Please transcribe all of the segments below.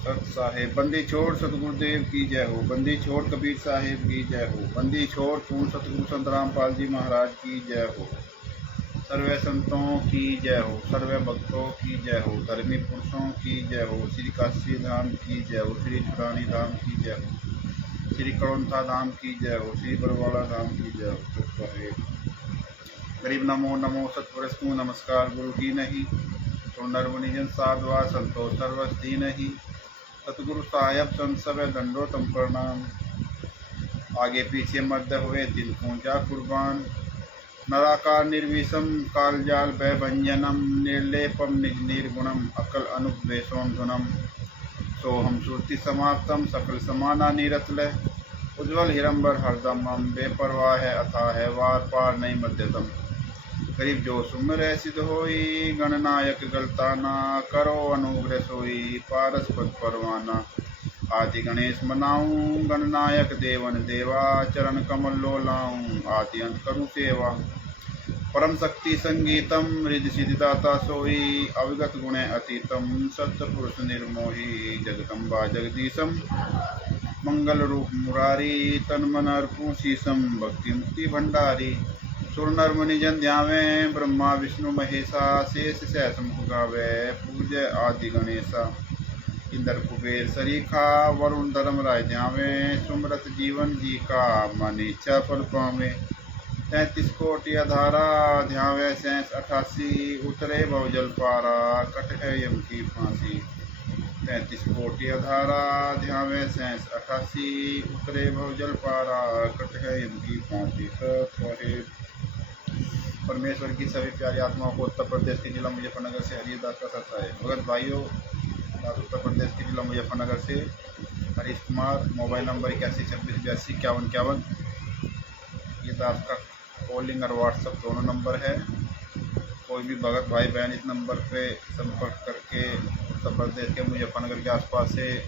सत साहेब बंदी छोड़ सतगुरुदेव की जय हो। बंदी छोड़ कबीर साहेब की जय हो। बंदी छोड़ पूर्ण सतगुरु संत रामपाल जी महाराज की जय हो। सर्वे संतों की जय हो। सर्वे भक्तों की जय हो। धर्मी पुरुषों की जय हो। श्री काशी धाम की जय हो। श्री छुड़ानी धाम की जय हो। श्री कड़ौंथा धाम की जय हो। श्री बरवाड़ा धाम की जय हो। सत साहेब गरीब नमो नमो सत्पुरुषों नमस्कार गुरु की नहीं। तो नरमुनिजन साधवा संतो सर्वस्ती नहीं। सतगुरु साहेब संत सब दंडोतम प्रणाम। आगे पीछे मध्य हुए दिल पूजा कुर्बान। नराकार निर्विषम कालजाल भयभंजनम। निर्लेपम निज निर्गुणम अकल अनुपवेशोम धुनम। सोहम श्रुति समाप्तम सकल समाना निरतल। उज्ज्वल हिरंबर हरदम बेपरवाह है अथा है वार पार नहीं मध्यतम। गरीब जो सुमर सिद्ध होई गणनायक गलताना। करो अनुग्रह सोई पारस पद परवाना। आदि गणेश मनाऊं गणनायक देवन देवा। चरण कमल लो लाऊं आदि अंत करूं सेवा। परम शक्ति संगीतम रिद्धि सिद्धि दाता सोई। अविगत गुणे अतीतम सत्य पुरुष निर्मोही। जगदम्बा जगदीशम मंगल रूप मुरारी। तन मन अर्पूं शीसम भक्ति मुक्ति भंडारी। सुर नर मुनिजन ध्यावे ब्रह्मा विष्णु महेशा। शेष सहस मुख गावे पूज्य आदि गणेशा। इंद्र कुबेर सरीखा वरुण धर्म राय ध्यावे। सुमरत जीवन जी का मन इच्छा फल पावे। 33 कोटि अधारा ध्यावे सैंस 88। उतरे बहुजल पारा कट है यम की फांसी। 33 कोटि अधारा ध्यावे सैंस 88। उतरे बहुजल पारा कट है यम की फांसी। परमेश्वर की सभी प्यारी आत्माओं को उत्तर प्रदेश के जिला मुजफ्फरनगर से हरिदास का सत्ता है। भगत भाइयों, उत्तर प्रदेश के जिला मुजफ्फरनगर से हरीश कुमार। Mobile number 8126825151। ये दास का कॉलिंग और व्हाट्सअप दोनों नंबर है। कोई भी भगत भाई बहन इस नंबर पे संपर्क करके उत्तर प्रदेश के मुजफ्फरनगर के आसपास से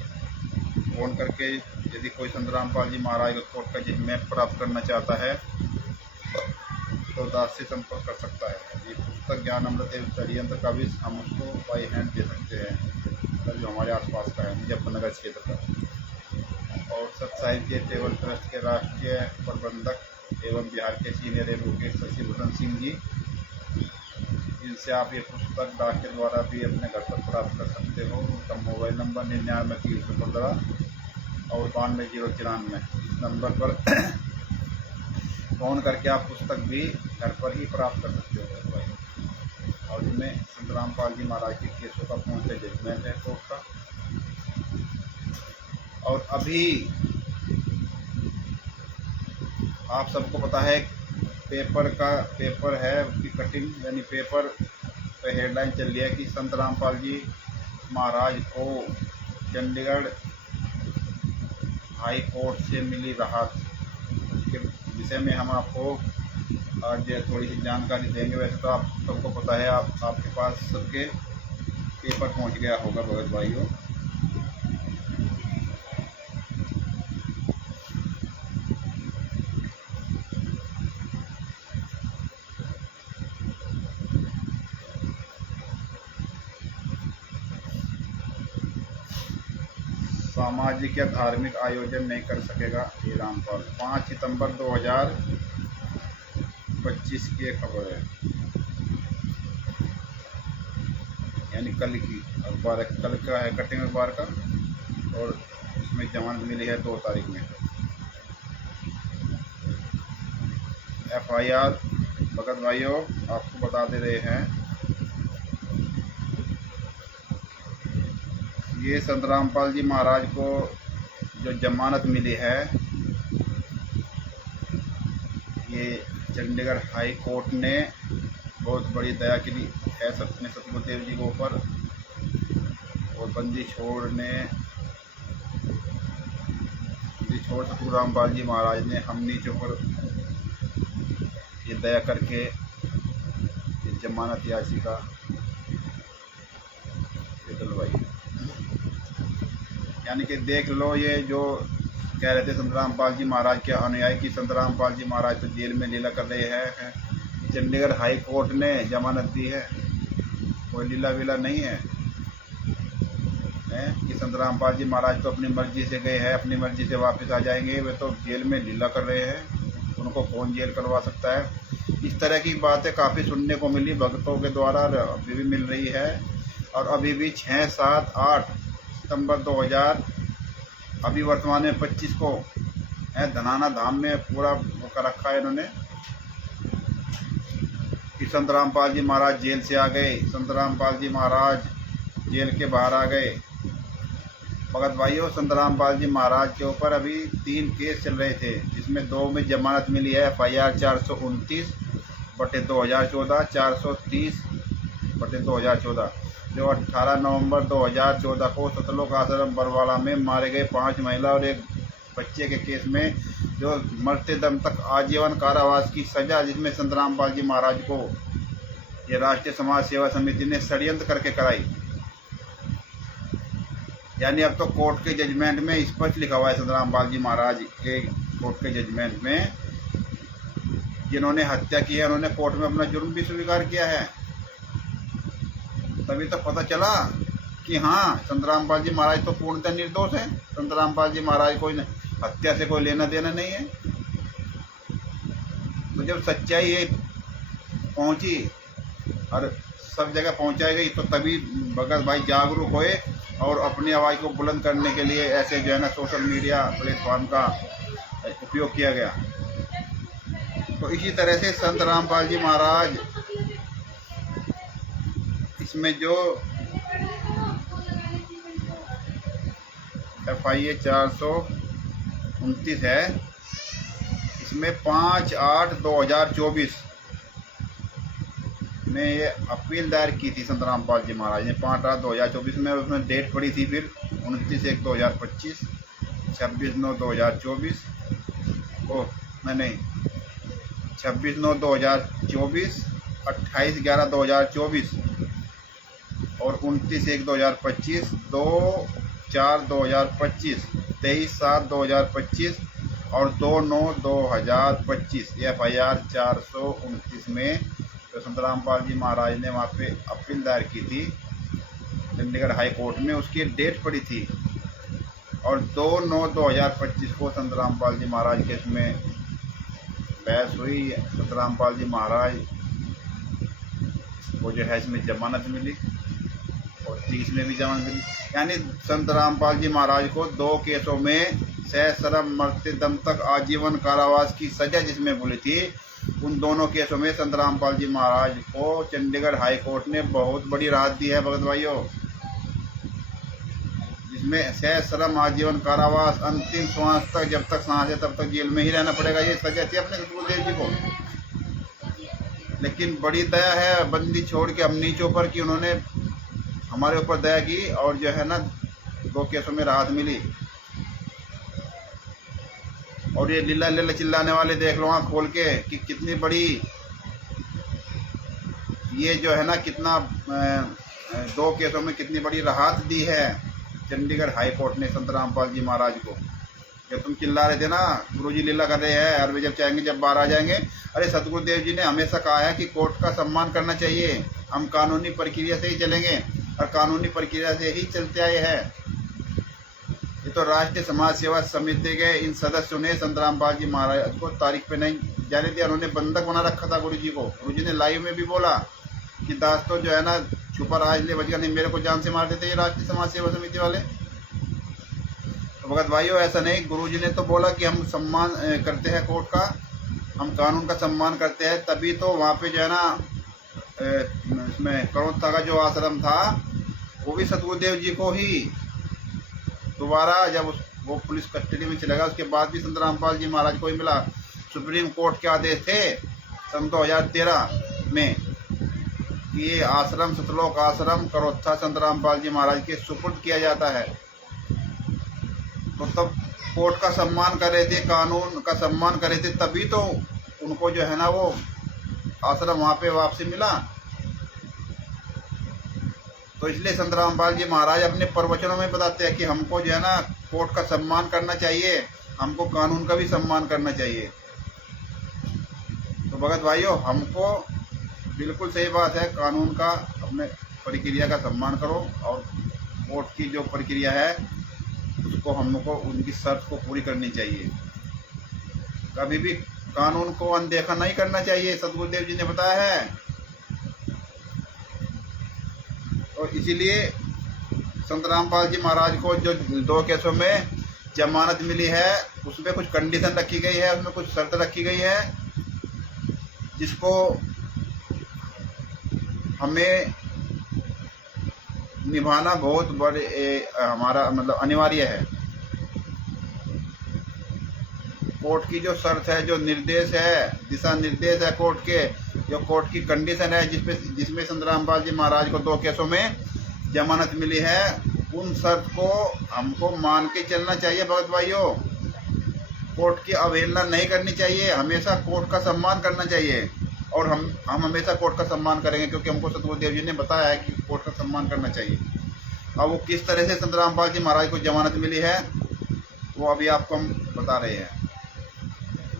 फोन करके यदि कोई संत रामपाल जी महाराज का कोट का जिसमें प्राप्त करना चाहता है तो दास से संपर्क कर सकता है। ये पुस्तक ज्ञान अमृत एवं षड्यंत्र का भी हम उसको बाई हैंड दे सकते हैं जो हमारे आसपास का है मुजफ्फरनगर क्षेत्र का। और सत साहिब चैरिटेबल ट्रस्ट के राष्ट्रीय प्रबंधक एवं बिहार के सीनियर एडवोकेट शशिभूषण सिंह जी, इनसे आप ये पुस्तक डाक के द्वारा भी अपने घर पर प्राप्त कर सकते हो। उनका मोबाइल नंबर 99 315 और 92 094। इस नंबर पर फ़ोन करके आप पुस्तक भी घर पर ही प्राप्त कर सकते हो भाई। और इसमें संत रामपाल जी महाराज के केसों का पूर्ण जजमेंट है कोर्ट का। और अभी आप सबको पता है पेपर है की कटिंग, यानी पेपर पे हेडलाइन चल रही है कि संत रामपाल जी महाराज को चंडीगढ़ हाई कोर्ट से मिली राहत। उसके विषय में हम आपको आज थोड़ी सी जानकारी देंगे। वैसे तो आप सबको पता है, आपके पास सबके पेपर पहुंच गया होगा भगत भाइयों। सामाजिक या धार्मिक आयोजन नहीं कर सकेगा ये रामपाल। 5 सितंबर 2025 की एक खबर है, यानी कल की अखबार। कल का है कटिंग अखबार का, और इसमें जमानत मिली है 2 तारीख में। FIR भगत भाइयों आपको बता दे रहे हैं, ये संत रामपाल जी महाराज को जो जमानत मिली है ये चंडीगढ़ हाई कोर्ट ने बहुत बड़ी दया की है अपने सतगुरुदेव जी के ऊपर। और बंदी छोड़ सतगुरु रामपाल जी महाराज ने हम नीचों पर ये दया करके ये जमानत याचिका दिलवाई। यानी कि देख लो, ये जो कह रहे थे संत रामपाल जी महाराज के अनुयायी की संत रामपाल जी महाराज तो जेल में लीला कर रहे हैं, चंडीगढ़ हाई कोर्ट ने जमानत दी है, कोई लीला वीला नहीं है। कि संत रामपाल जी महाराज तो अपनी मर्जी से गए हैं, अपनी मर्जी से वापस आ जाएंगे, वे तो जेल में लीला कर रहे हैं, उनको कौन जेल करवा सकता है। इस तरह की बातें काफ़ी सुनने को मिली भक्तों के द्वारा, अभी भी मिल रही है। और अभी भी 6, 7, 8 सितंबर 2000 अभी वर्तमान में 25 को धनाना धाम में पूरा वो कर रखा है इन्होंने कि संत रामपाल जी महाराज जेल से आ गए, संत रामपाल जी महाराज जेल के बाहर आ गए। भगत भाइयों, संत रामपाल जी महाराज के ऊपर अभी 3 केस चल रहे थे, जिसमें 2 में जमानत मिली है। FIR 429/2014, 430/2014, जो 18 नवंबर 2014 को सतलोक आश्रम बरवाला में मारे गए 5 महिला और 1 बच्चे के केस में जो मरते दम तक आजीवन कारावास की सजा, जिसमें संत रामपाल जी महाराज को ये राष्ट्रीय समाज सेवा समिति ने षड्यंत्र करके कराई। यानी अब तो कोर्ट के जजमेंट में स्पष्ट लिखा हुआ है, संत रामपाल जी महाराज के कोर्ट के जजमेंट में, जिन्होंने हत्या की है उन्होंने कोर्ट में अपना जुर्म भी स्वीकार किया है। तभी तो पता चला कि हाँ, संत रामपाल जी महाराज तो पूर्णतः निर्दोष है। संत रामपाल जी महाराज कोई हत्या से कोई लेना देना नहीं है। तो जब सच्चाई ये पहुंची और सब जगह पहुंचाई गई, तो तभी भगत भाई जागरूक हुए और अपनी आवाज़ को बुलंद करने के लिए ऐसे जो है ना सोशल मीडिया प्लेटफॉर्म का उपयोग किया गया। तो इसी तरह से संत रामपाल जी महाराज इसमें जो FIR 429 है, इसमें 5/8/2024 में ये अपील दायर की थी संत रामपाल जी महाराज ने 5/8/2024 में। उसमें डेट पड़ी थी फिर 29/1/2025, 26/9/2024, 26/9/2024, 28/11/2024 और 29/1/2025, 2/4/2025, 23/7/2025 और 2/9/2025 FIR 429 में तो संत रामपाल जी महाराज ने वहाँ पे अपील दायर की थी चंडीगढ़ हाई कोर्ट में। उसकी डेट पड़ी थी और 2/9/2025 को संत रामपाल जी महाराज के इसमें बहस हुई। संत रामपाल जी महाराज को जो है इसमें जमानत मिली और 30 में भी जमानत मिली। यानी संत रामपाल जी महाराज को 2 केसों में सशर्म मरते दम तक आजीवन कारावास की सजा जिसमें बोली थी, उन दोनों केसों में संत रामपाल जी महाराज को चंडीगढ़ हाई कोर्ट ने बहुत बड़ी राहत दी है भगत भाइयों, जिसमें सशर्म आजीवन कारावास, अंतिम श्वास तक, जब तक सांस है तब तक जेल में ही रहना पड़ेगा। ये सजा थी अपने सतगुरुदेव जी को। लेकिन बड़ी दया है बंदी छोड़ के हम नीचों पर कि उन्होंने हमारे ऊपर दया की और जो है ना 2 केसों में राहत मिली। और ये लीला लीला चिल्लाने वाले देख लो वहाँ खोल के कि कितनी बड़ी ये जो है ना कितना 2 केसों में कितनी बड़ी राहत दी है चंडीगढ़ हाई कोर्ट ने संत रामपाल जी महाराज को। जब तुम चिल्ला रहे थे ना गुरुजी लीला कर रहे हैं, और वे जब चाहेंगे जब बाहर आ जाएंगे। अरे सतगुरुदेव जी ने हमेशा कहा है कि कोर्ट का सम्मान करना चाहिए, हम कानूनी प्रक्रिया से ही चलेंगे और कानूनी प्रक्रिया से ही चलते आए हैं। ये तो राष्ट्रीय समाज सेवा समिति के इन सदस्यों ने संत रामपाल जी महाराज को तारीख पे नहीं जाने दिया। उन्होंने बंधक बना रखा था गुरुजी को। गुरुजी ने लाइव में भी बोला कि दास तो जो है ना छुपा राज ले बच गया, नहीं मेरे को जान से मार देते ये राष्ट्रीय समाज सेवा समिति वाले। तो भगत भाइयों ऐसा नहीं, गुरुजी ने तो बोला कि हम सम्मान करते हैं कोर्ट का, हम कानून का सम्मान करते हैं। तभी तो वहाँ पे जो है ना इसमें करोत्ता का जो आश्रम था वो भी सतगुरुदेव जी को ही दोबारा जब वो पुलिस कस्टडी में चला गया उसके बाद भी संत रामपाल जी महाराज को ही मिला। सुप्रीम कोर्ट के आदेश थे सन 2013 में कि ये आश्रम सतलोक आश्रम करोत्था संत रामपाल जी महाराज के सुपुर्द किया जाता है। तो तब कोर्ट का सम्मान कर रहे थे, कानून का सम्मान कर रहे थे, तभी तो उनको जो है ना वो आश्रम वहाँ पे वापसी मिला। तो इसलिए संत रामपाल जी महाराज अपने प्रवचनों में बताते हैं कि हमको जो है ना कोर्ट का सम्मान करना चाहिए, हमको कानून का भी सम्मान करना चाहिए। तो भगत भाइयों हमको बिल्कुल सही बात है, कानून का अपने प्रक्रिया का सम्मान करो और कोर्ट की जो प्रक्रिया है उसको हमको उनकी शर्त को पूरी करनी चाहिए। कभी भी कानून को अनदेखा नहीं करना चाहिए, सदगुरुदेव जी ने बताया है। और इसीलिए संत रामपाल जी महाराज को जो 2 केसों में जमानत मिली है उसमें कुछ कंडीशन रखी गई है, उसमें कुछ शर्त रखी गई है जिसको हमें निभाना बहुत बड़े हमारा मतलब अनिवार्य है। कोर्ट की जो शर्त है, जो निर्देश है, दिशा निर्देश है कोर्ट के, जो कोर्ट की कंडीशन है जिसमें संत रामपाल जी महाराज को 2 केसों में जमानत मिली है, उन शर्त को हमको मान के चलना चाहिए भगत भाइयों। कोर्ट की अवहेलना नहीं करनी चाहिए, हमेशा कोर्ट का सम्मान करना चाहिए। और हम हमेशा कोर्ट का सम्मान करेंगे क्योंकि हमको सतगुरुदेव जी ने बताया है कि कोर्ट का सम्मान करना चाहिए। अब वो किस तरह से संत रामपाल जी महाराज को जमानत मिली है वो अभी आपको हम बता रहे हैं।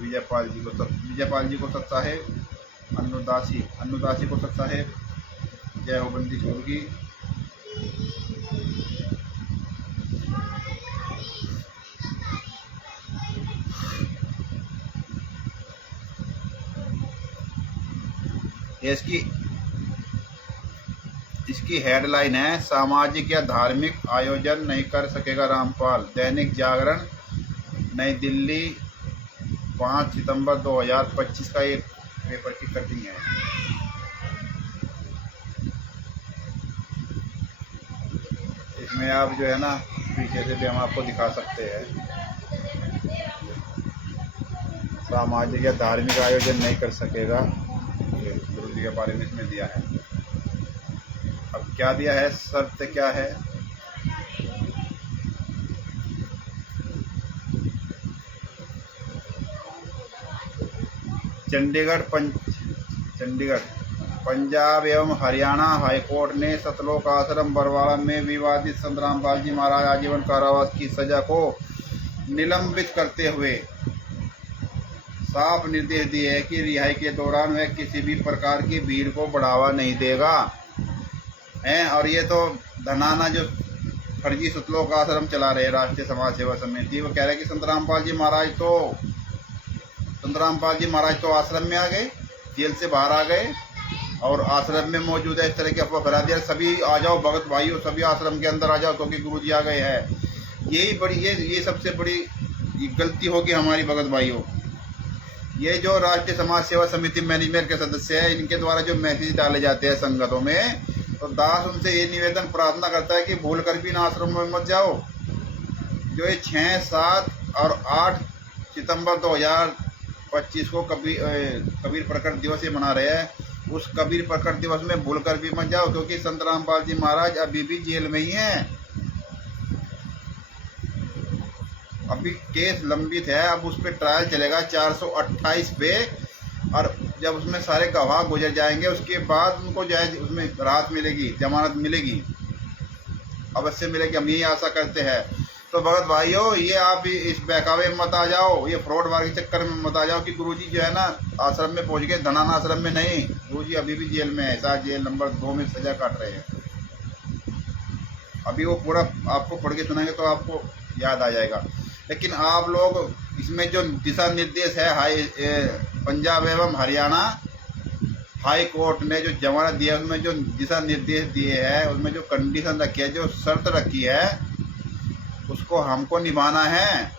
विजयपाल जी को सत साहेब, अन्नुदासी को सत साहेब, जय हो बंदी छोड़ की। इसकी हेडलाइन है, सामाजिक या धार्मिक आयोजन नहीं कर सकेगा रामपाल। दैनिक जागरण, नई दिल्ली, 5 सितंबर 2025 का एक पेपर की कटिंग है। इसमें आप जो है ना पीछे से भी हम आपको दिखा सकते हैं, सामाजिक या धार्मिक आयोजन नहीं कर सकेगा, गुरु जी के बारे में इसमें दिया है। अब क्या दिया है, शर्त क्या है, चंडीगढ़ पंजाब एवं हरियाणा हाईकोर्ट ने सतलोक आश्रम बरवाड़ा में विवादित संत रामपाल जी महाराज आजीवन कारावास की सजा को निलंबित करते हुए साफ निर्देश दिए हैं कि रिहाई के दौरान वह किसी भी प्रकार की भीड़ को बढ़ावा नहीं देगा हैं। और ये तो धनाना जो फर्जी सतलोक आश्रम चला रहे राष्ट्रीय समाज सेवा समिति, वो कह रहे कि संत रामपाल जी महाराज तो आश्रम में आ गए, जेल से बाहर आ गए और आश्रम में मौजूद है। इस तरह की अफवाह फैला दिया, सभी आ जाओ भगत भाइयों, सभी आश्रम के अंदर आ जाओ क्योंकि गुरु जी आ गए हैं। यही बड़ी ये सबसे बड़ी गलती होगी हमारी भगत भाइयों। ये जो राष्ट्रीय समाज सेवा समिति मैनेजमेंट के सदस्य हैं, इनके द्वारा जो मैसेज डाले जाते हैं संगतों में, तो दास उनसे ये निवेदन प्रार्थना करता है कि भूल कर भी इन आश्रम में मत जाओ। जो ये 6, 7 और 8 सितंबर 2025 को कबीर प्रकट दिवस ये मना रहे हैं, उस कबीर प्रकट दिवस में भूल कर भी मत जाओ क्योंकि संत रामपाल जी महाराज अभी भी जेल में ही हैं। अभी केस लंबित है, अब उस पर ट्रायल चलेगा 428 पे, और जब उसमें सारे गवाह गुजर जाएंगे उसके बाद उनको जो है उसमें राहत मिलेगी, जमानत मिलेगी, अवश्य मिलेगी, हम यही आशा करते हैं। तो भगत भाइयों, ये आप इस बहकावे में मत आ जाओ, ये फ्रॉड वाले चक्कर में मत आ जाओ कि गुरुजी जो है ना आश्रम में पहुंच गए, धनाना आश्रम में नहीं, गुरुजी अभी भी जेल में है, शायद जेल नंबर 2 में सजा काट रहे हैं। अभी वो पूरा आपको पढ़ के सुनाएंगे तो आपको याद आ जाएगा। लेकिन आप लोग इसमें जो दिशा निर्देश है पंजाब एवं हरियाणा हाई कोर्ट ने जो जमानत दिया है उसमें जो दिशा निर्देश दिए हैं, उसमें जो कंडीशन रखी है, जो शर्त रखी है, उसको हमको निभाना है।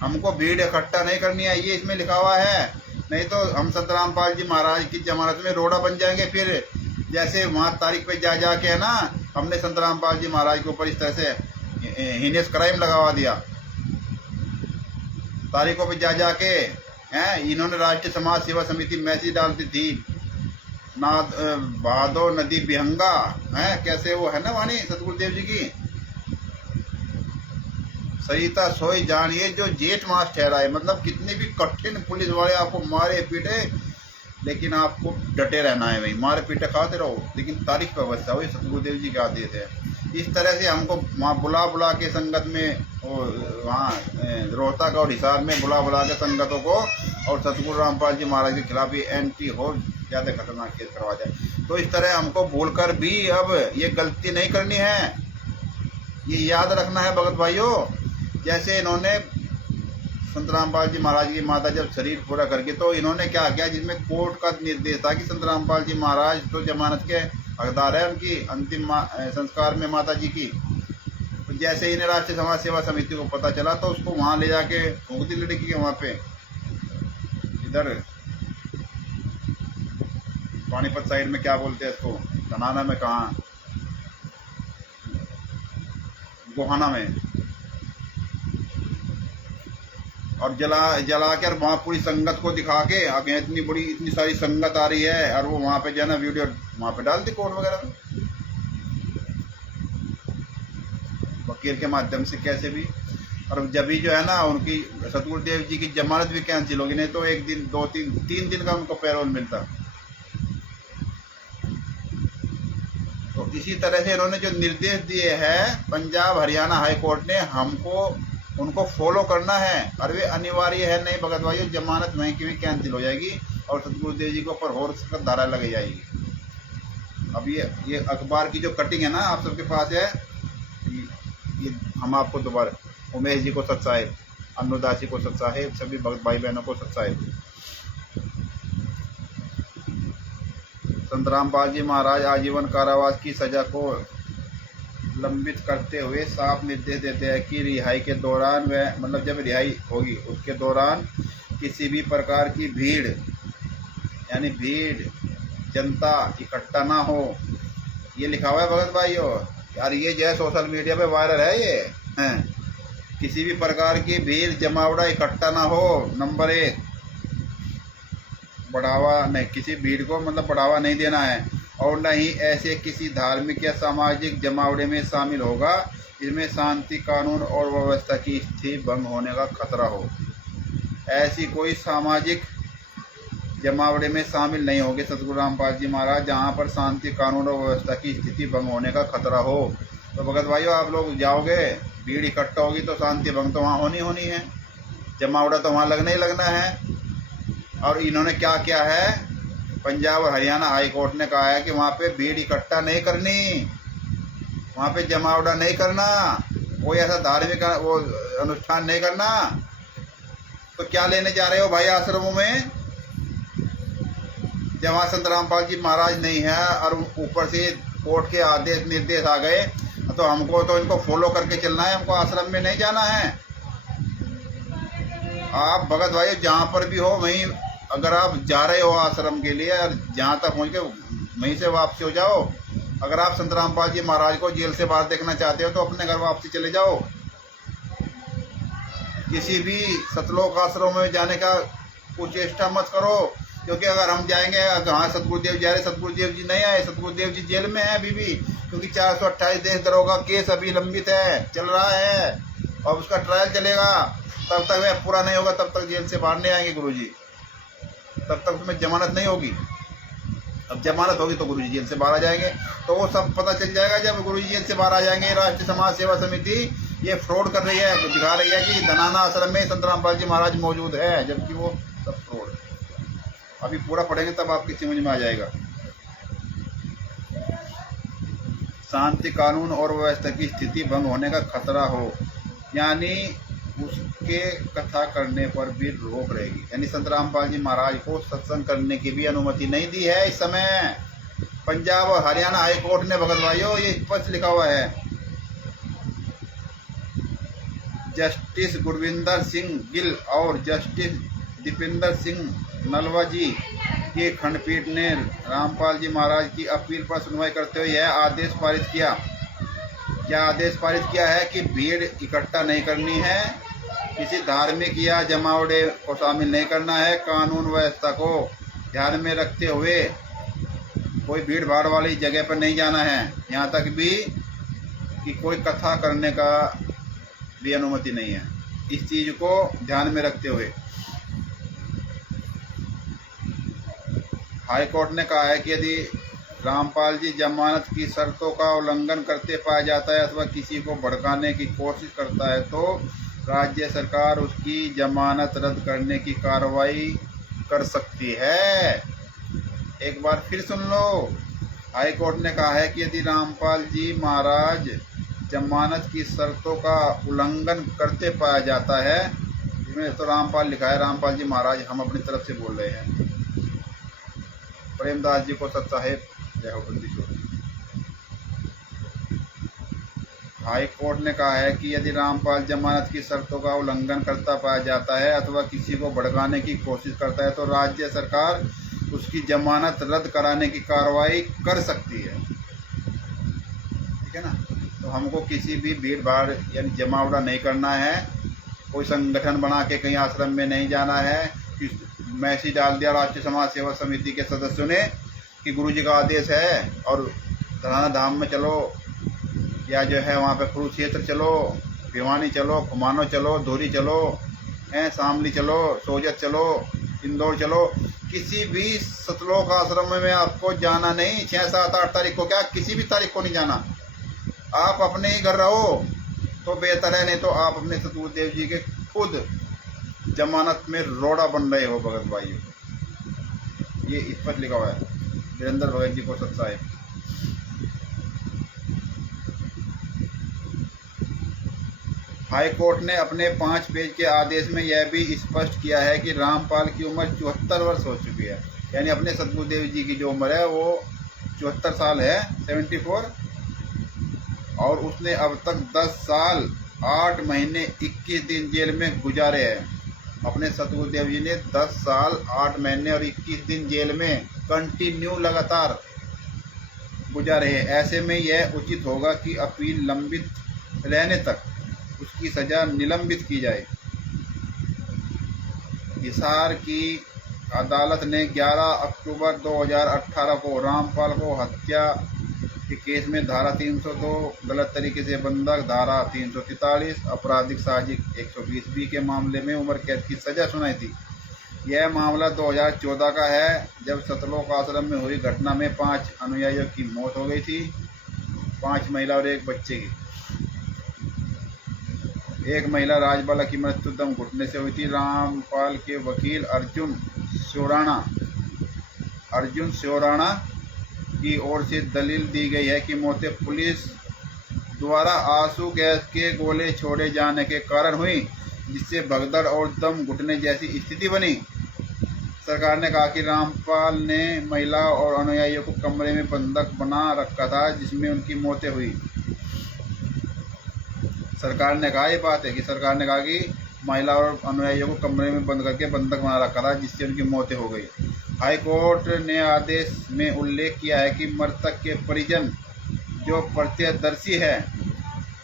हमको भीड़ इकट्ठा नहीं करनी है, ये इसमें लिखा हुआ है। नहीं तो हम संत रामपाल जी महाराज की जमानत में रोड़ा बन जाएंगे। फिर जैसे वहाँ तारीख पे जा के है ना, हमने संत रामपाल जी महाराज के ऊपर इस तरह से हीनियस क्राइम लगावा दिया, तारीखों पे जा के हैं। इन्होंने राष्ट्रीय समाज सेवा समिति मैसेज डालती थी, भादो नदी बिहंगा है, कैसे वो है ना वाणी सतगुरुदेव जी की, सरिता सोई जानिए जो जेठ मास ठहराए। मतलब कितने भी कठिन पुलिस वाले आपको मारे पीटे, लेकिन आपको डटे रहना है भाई, मारे पीटे खाते रहो, लेकिन तारीख पर बचता हो। सतगुरुदेव जी के आदेश है। इस तरह से हमको वहाँ बुला के संगत में, वहाँ रोहतक और हिसार में बुला के संगतों को और सतगुरु रामपाल जी महाराज के खिलाफ ये एंटी हो ज़्यादा खतरनाक केस करवा जाए। तो इस तरह हमको भूल कर भी अब ये गलती नहीं करनी है। ये याद रखना है भगत भाइयों। जैसे इन्होंने संत रामपाल जी महाराज की माता जब शरीर पूरा कर गई तो इन्होंने क्या किया, जिसमें कोर्ट का निर्देश था कि संत रामपाल जी महाराज तो जमानत के हकदार है उनकी अंतिम संस्कार में माता जी की। तो जैसे इन्हें राष्ट्रीय समाज सेवा समिति को पता चला तो उसको वहां ले जाके फूंक दी लड़की के वहां पे, इधर पानीपत साइड में क्या बोलते हैं इसको, धनाना में, कहाँ, गोहाना में, और जला कर वहां पूरी संगत को दिखा के आगे इतनी सारी संगत आ रही है, और वो वहां पे जो है ना वीडियो वहां पे डाल दी कोर्ट वगैरह में, वकील के माध्यम से कैसे भी। और जब भी जो है ना उनकी सतगुरुदेव जी की जमानत भी कैंसिल होगी, नहीं तो 1 दिन 2 3 दिन का उनको पैरोल मिलता। तो इसी तरह से इन्होंने जो निर्देश दिए हैं पंजाब हरियाणा हाई कोर्ट ने, हमको उनको फॉलो करना है, और वे अनिवार्य है। नहीं भगत भाइयों, जमानत वहीं की भी कैंसिल हो जाएगी और सतगुरुदेव जी के ऊपर और सख्त धारा लगाई जाएगी। अब ये अखबार की जो कटिंग है ना आप सबके पास है, ये हम आपको दोबारा, उमेश जी को सत साहेब, अनुदास जी को सत साहेब, सभी भगत भाई बहनों को सत साहेब। संत रामपाल जी महाराज आजीवन कारावास की सजा को लंबित करते हुए साफ निर्देश देते हैं कि रिहाई के दौरान व मतलब जब रिहाई होगी उसके दौरान किसी भी प्रकार की भीड़, यानी भीड़ जनता इकट्ठा ना हो। ये लिखा हुआ है भगत भाइयों यार, ये जो है सोशल मीडिया पे वायरल है ये हैं। किसी भी प्रकार की भीड़ जमावड़ा इकट्ठा ना हो। नंबर 1, बढ़ावा नहीं, किसी भीड़ को मतलब बढ़ावा नहीं देना है, और न ही ऐसे किसी धार्मिक या सामाजिक जमावड़े में शामिल होगा जिसमें शांति कानून और व्यवस्था की स्थिति भंग होने का खतरा हो। ऐसी कोई सामाजिक जमावड़े में शामिल नहीं होंगे सतगुरु रामपाल जी महाराज जहाँ पर शांति कानून और व्यवस्था की स्थिति भंग होने का खतरा हो। तो भगत भाइयों आप लोग जाओगे, भीड़ इकट्ठा होगी तो शांति भंग तो वहाँ होनी है, जमावड़ा तो वहाँ लगना ही लगना है। और इन्होंने क्या किया है, पंजाब और हरियाणा हाई कोर्ट ने कहा है कि वहाँ पे भीड़ इकट्ठा नहीं करनी, वहाँ पे जमावड़ा नहीं करना, कोई ऐसा धार्मिक वो अनुष्ठान नहीं करना। तो क्या लेने जा रहे हो भाई आश्रमों में, जहाँ संत रामपाल जी महाराज नहीं है और ऊपर से कोर्ट के आदेश निर्देश आ गए, तो हमको तो इनको फॉलो करके चलना है, हमको आश्रम में नहीं जाना है। आप भगत भाई जहाँ पर भी हो वहीं, अगर आप जा रहे हो आश्रम के लिए और जहाँ तक पहुँच के वहीं से वापसी हो जाओ। अगर आप संत रामपाल जी महाराज को जेल से बाहर देखना चाहते हो तो अपने घर वापसी चले जाओ। किसी भी सतलोक आश्रम में जाने का कुछ चेष्टा मत करो, क्योंकि अगर हम जाएंगे, हाँ सतगुरुदेव जा रहे, सतगुरुदेव जी नहीं आए, सतगुरुदेव जी जेल में है अभी भी, क्योंकि 428 देश दरोगा केस अभी लंबित है, चल रहा है और उसका ट्रायल चलेगा। तब तक वह पूरा नहीं होगा तब तक जेल से बाहर नहीं आएंगे गुरुजी, तब तक उसमें जमानत नहीं होगी। अब जमानत होगी तो गुरुजी जेल से बाहर आ जाएंगे। तो वो सब पता चल जाएगा जब गुरुजी जेल से बाहर आ जाएंगे। राष्ट्रीय समाज सेवा समिति ये फ्रॉड कर रही है, दिखा रही है कि धनाना आश्रम में संत रामपाल जी महाराज मौजूद है, जबकि वो सब फ्रॉड। अभी पूरा पढ़ेंगे तब आपकी समझ में आ जाएगा। शांति कानून और व्यवस्था की स्थिति भंग होने का खतरा हो, यानी उसके कथा करने पर भी रोक रहेगी। यानी संत रामपाल जी महाराज को सत्संग करने की भी अनुमति नहीं दी है इस समय। पंजाब और हरियाणा हाई कोर्ट ने भगत भाइयों ये स्पष्ट लिखा हुआ है। जस्टिस गुरविंदर सिंह गिल और जस्टिस दीपेंद्र सिंह नलवा जी की खंडपीठ ने रामपाल जी महाराज की अपील पर सुनवाई करते हुए यह आदेश पारित किया। क्या आदेश पारित किया है कि भीड़ इकट्ठा नहीं करनी है, किसी धार्मिक या जमावड़े को शामिल नहीं करना है, कानून व्यवस्था को ध्यान में रखते हुए कोई भीड़ भाड़ वाली जगह पर नहीं जाना है, यहाँ तक भी कि कोई कथा करने का भी अनुमति नहीं है। इस चीज़ को ध्यान में रखते हुए हाई कोर्ट ने कहा है कि यदि रामपाल जी जमानत की शर्तों का उल्लंघन करते पाया जाता है अथवा किसी को भड़काने की कोशिश करता है तो राज्य सरकार उसकी जमानत रद्द करने की कार्रवाई कर सकती है। एक बार फिर सुन लो, हाई कोर्ट ने कहा है कि यदि रामपाल जी महाराज जमानत की शर्तों का उल्लंघन करते पाया जाता है। इसमें तो रामपाल लिखा है, रामपाल जी महाराज हम अपनी तरफ से बोल रहे हैं। प्रेमदास जी को सत साहेब जय हो। बंदी छोड़। हाई कोर्ट ने कहा है कि यदि रामपाल जमानत की शर्तों का उल्लंघन करता पाया जाता है अथवा किसी को भड़काने की कोशिश करता है तो राज्य सरकार उसकी जमानत रद्द कराने की कार्रवाई कर सकती है। ठीक है ना। तो हमको किसी भी भीड़ भाड़ यानी जमावड़ा नहीं करना है, कोई संगठन बना के कहीं आश्रम में नहीं जाना है। मैसेज डाल दिया राष्ट्रीय समाज सेवा समिति के सदस्यों ने कि गुरुजी का आदेश है और धराना धाम में चलो, या जो है वहाँ पे कुरुक्षेत्र चलो, भिवानी चलो, खुमानो चलो, धोरी चलो, शामली चलो, सोजत चलो, इंदौर चलो, किसी भी सतलोक आश्रम में आपको जाना नहीं। 6, 7, 8 तारीख को, क्या किसी भी तारीख को नहीं जाना। आप अपने ही घर रहो तो बेहतर है, नहीं तो आप अपने सतगुरु देव जी के खुद जमानत में रोड़ा बन रहे हो भगत भाइयों। ये इस पर लिखा हुआ है वीरेंद्र भगत जी को सत्ता है। हाई कोर्ट ने अपने 5 पेज के आदेश में यह भी स्पष्ट किया है कि रामपाल की उम्र 74 वर्ष हो चुकी है। यानी अपने सतगुरुदेव जी की जो उम्र है वो 74 साल है, 74, और उसने अब तक 10 साल 8 महीने 21 दिन जेल में गुजारे हैं। अपने सतगुरुदेव जी ने 10 साल 8 महीने और 21 दिन जेल में कंटिन्यू लगातार गुजारे हैं। ऐसे में यह उचित होगा कि अपील लंबित रहने तक उसकी सजा निलंबित की जाए। हिसार की अदालत ने 11 अक्टूबर 2018 को रामपाल को हत्या के केस में धारा 302, गलत तरीके से बंधक धारा 343, आपराधिक साजिश 120B के मामले में उम्र कैद की सजा सुनाई थी। यह मामला 2014 का है, जब सतलोक आश्रम में हुई घटना में 5 अनुयायियों की मौत हो गई थी, 5 महिला और 1 बच्चे की। एक महिला राजबाला की मृत्यु दम घुटने से हुई थी। रामपाल के वकील अर्जुन स्योराणा की ओर से दलील दी गई है कि मौतें पुलिस द्वारा आंसू गैस के गोले छोड़े जाने के कारण हुई, जिससे भगदड़ और दम घुटने जैसी स्थिति बनी। सरकार ने कहा कि रामपाल ने महिला और अनुयायियों को कमरे में बंधक बना रखा था, जिसमें उनकी मौतें हुई। सरकार ने कहा, ये बात है कि सरकार ने कहा कि महिला और अनुयायियों को कमरे में बंद करके बंधक बना रखा था, जिससे उनकी मौतें हो गई। हाई कोर्ट ने आदेश में उल्लेख किया है कि मृतक के परिजन जो प्रत्यक्षदर्शी है,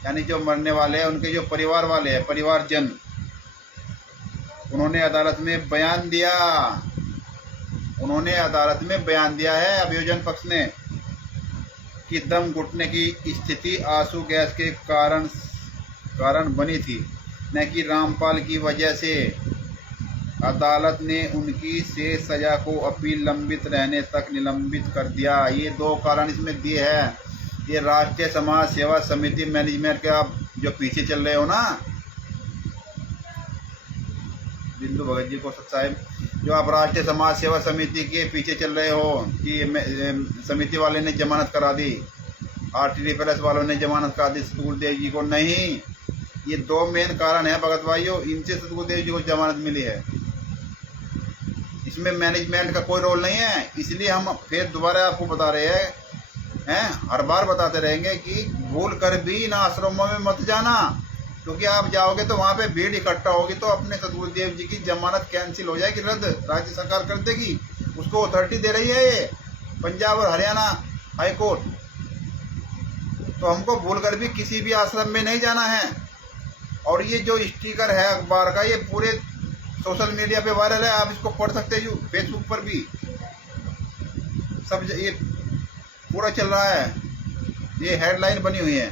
यानी जो मरने वाले हैं उनके जो परिवार वाले हैं, परिवारजन, उन्होंने अदालत में बयान दिया है अभियोजन पक्ष ने कि दम घुटने की स्थिति आंसू गैस के कारण बनी थी, न कि रामपाल की वजह से। अदालत ने उनकी शेष सजा को अपील लंबित रहने तक निलंबित कर दिया। ये 2 कारण इसमें दिए हैं। ये राष्ट्रीय समाज सेवा समिति मैनेजमेंट के आप जो पीछे चल रहे हो ना, बिंदु भगत जी को साहब, जो आप राष्ट्रीय समाज सेवा समिति के पीछे चल रहे हो कि समिति वाले ने जमानत करा दी, RTD+ वालों ने जमानत करा दी सतगुरुदेव जी को, नहीं। ये 2 मेन कारण है भगत भाइयों, इनसे सतगुरुदेव जी को जमानत मिली है। इसमें मैनेजमेंट का कोई रोल नहीं है। इसलिए हम फिर दोबारा आपको बता रहे हैं, हर बार बताते रहेंगे कि भूल कर भी इन आश्रमों में मत जाना, क्योंकि आप जाओगे तो वहाँ पे भीड़ इकट्ठा होगी तो अपने सतगुरुदेव जी की जमानत कैंसिल हो जाएगी, रद्द राज्य सरकार कर देगी। उसको अथॉरिटी दे रही है ये पंजाब और हरियाणा हाई कोर्ट। तो हमको भूल कर भी किसी भी आश्रम में नहीं जाना है। और ये जो स्टिकर है अखबार का, ये पूरे सोशल मीडिया पे वायरल है, आप इसको पढ़ सकते हो, फेसबुक पर भी सब ये पूरा चल रहा है, ये हेडलाइन बनी हुई है।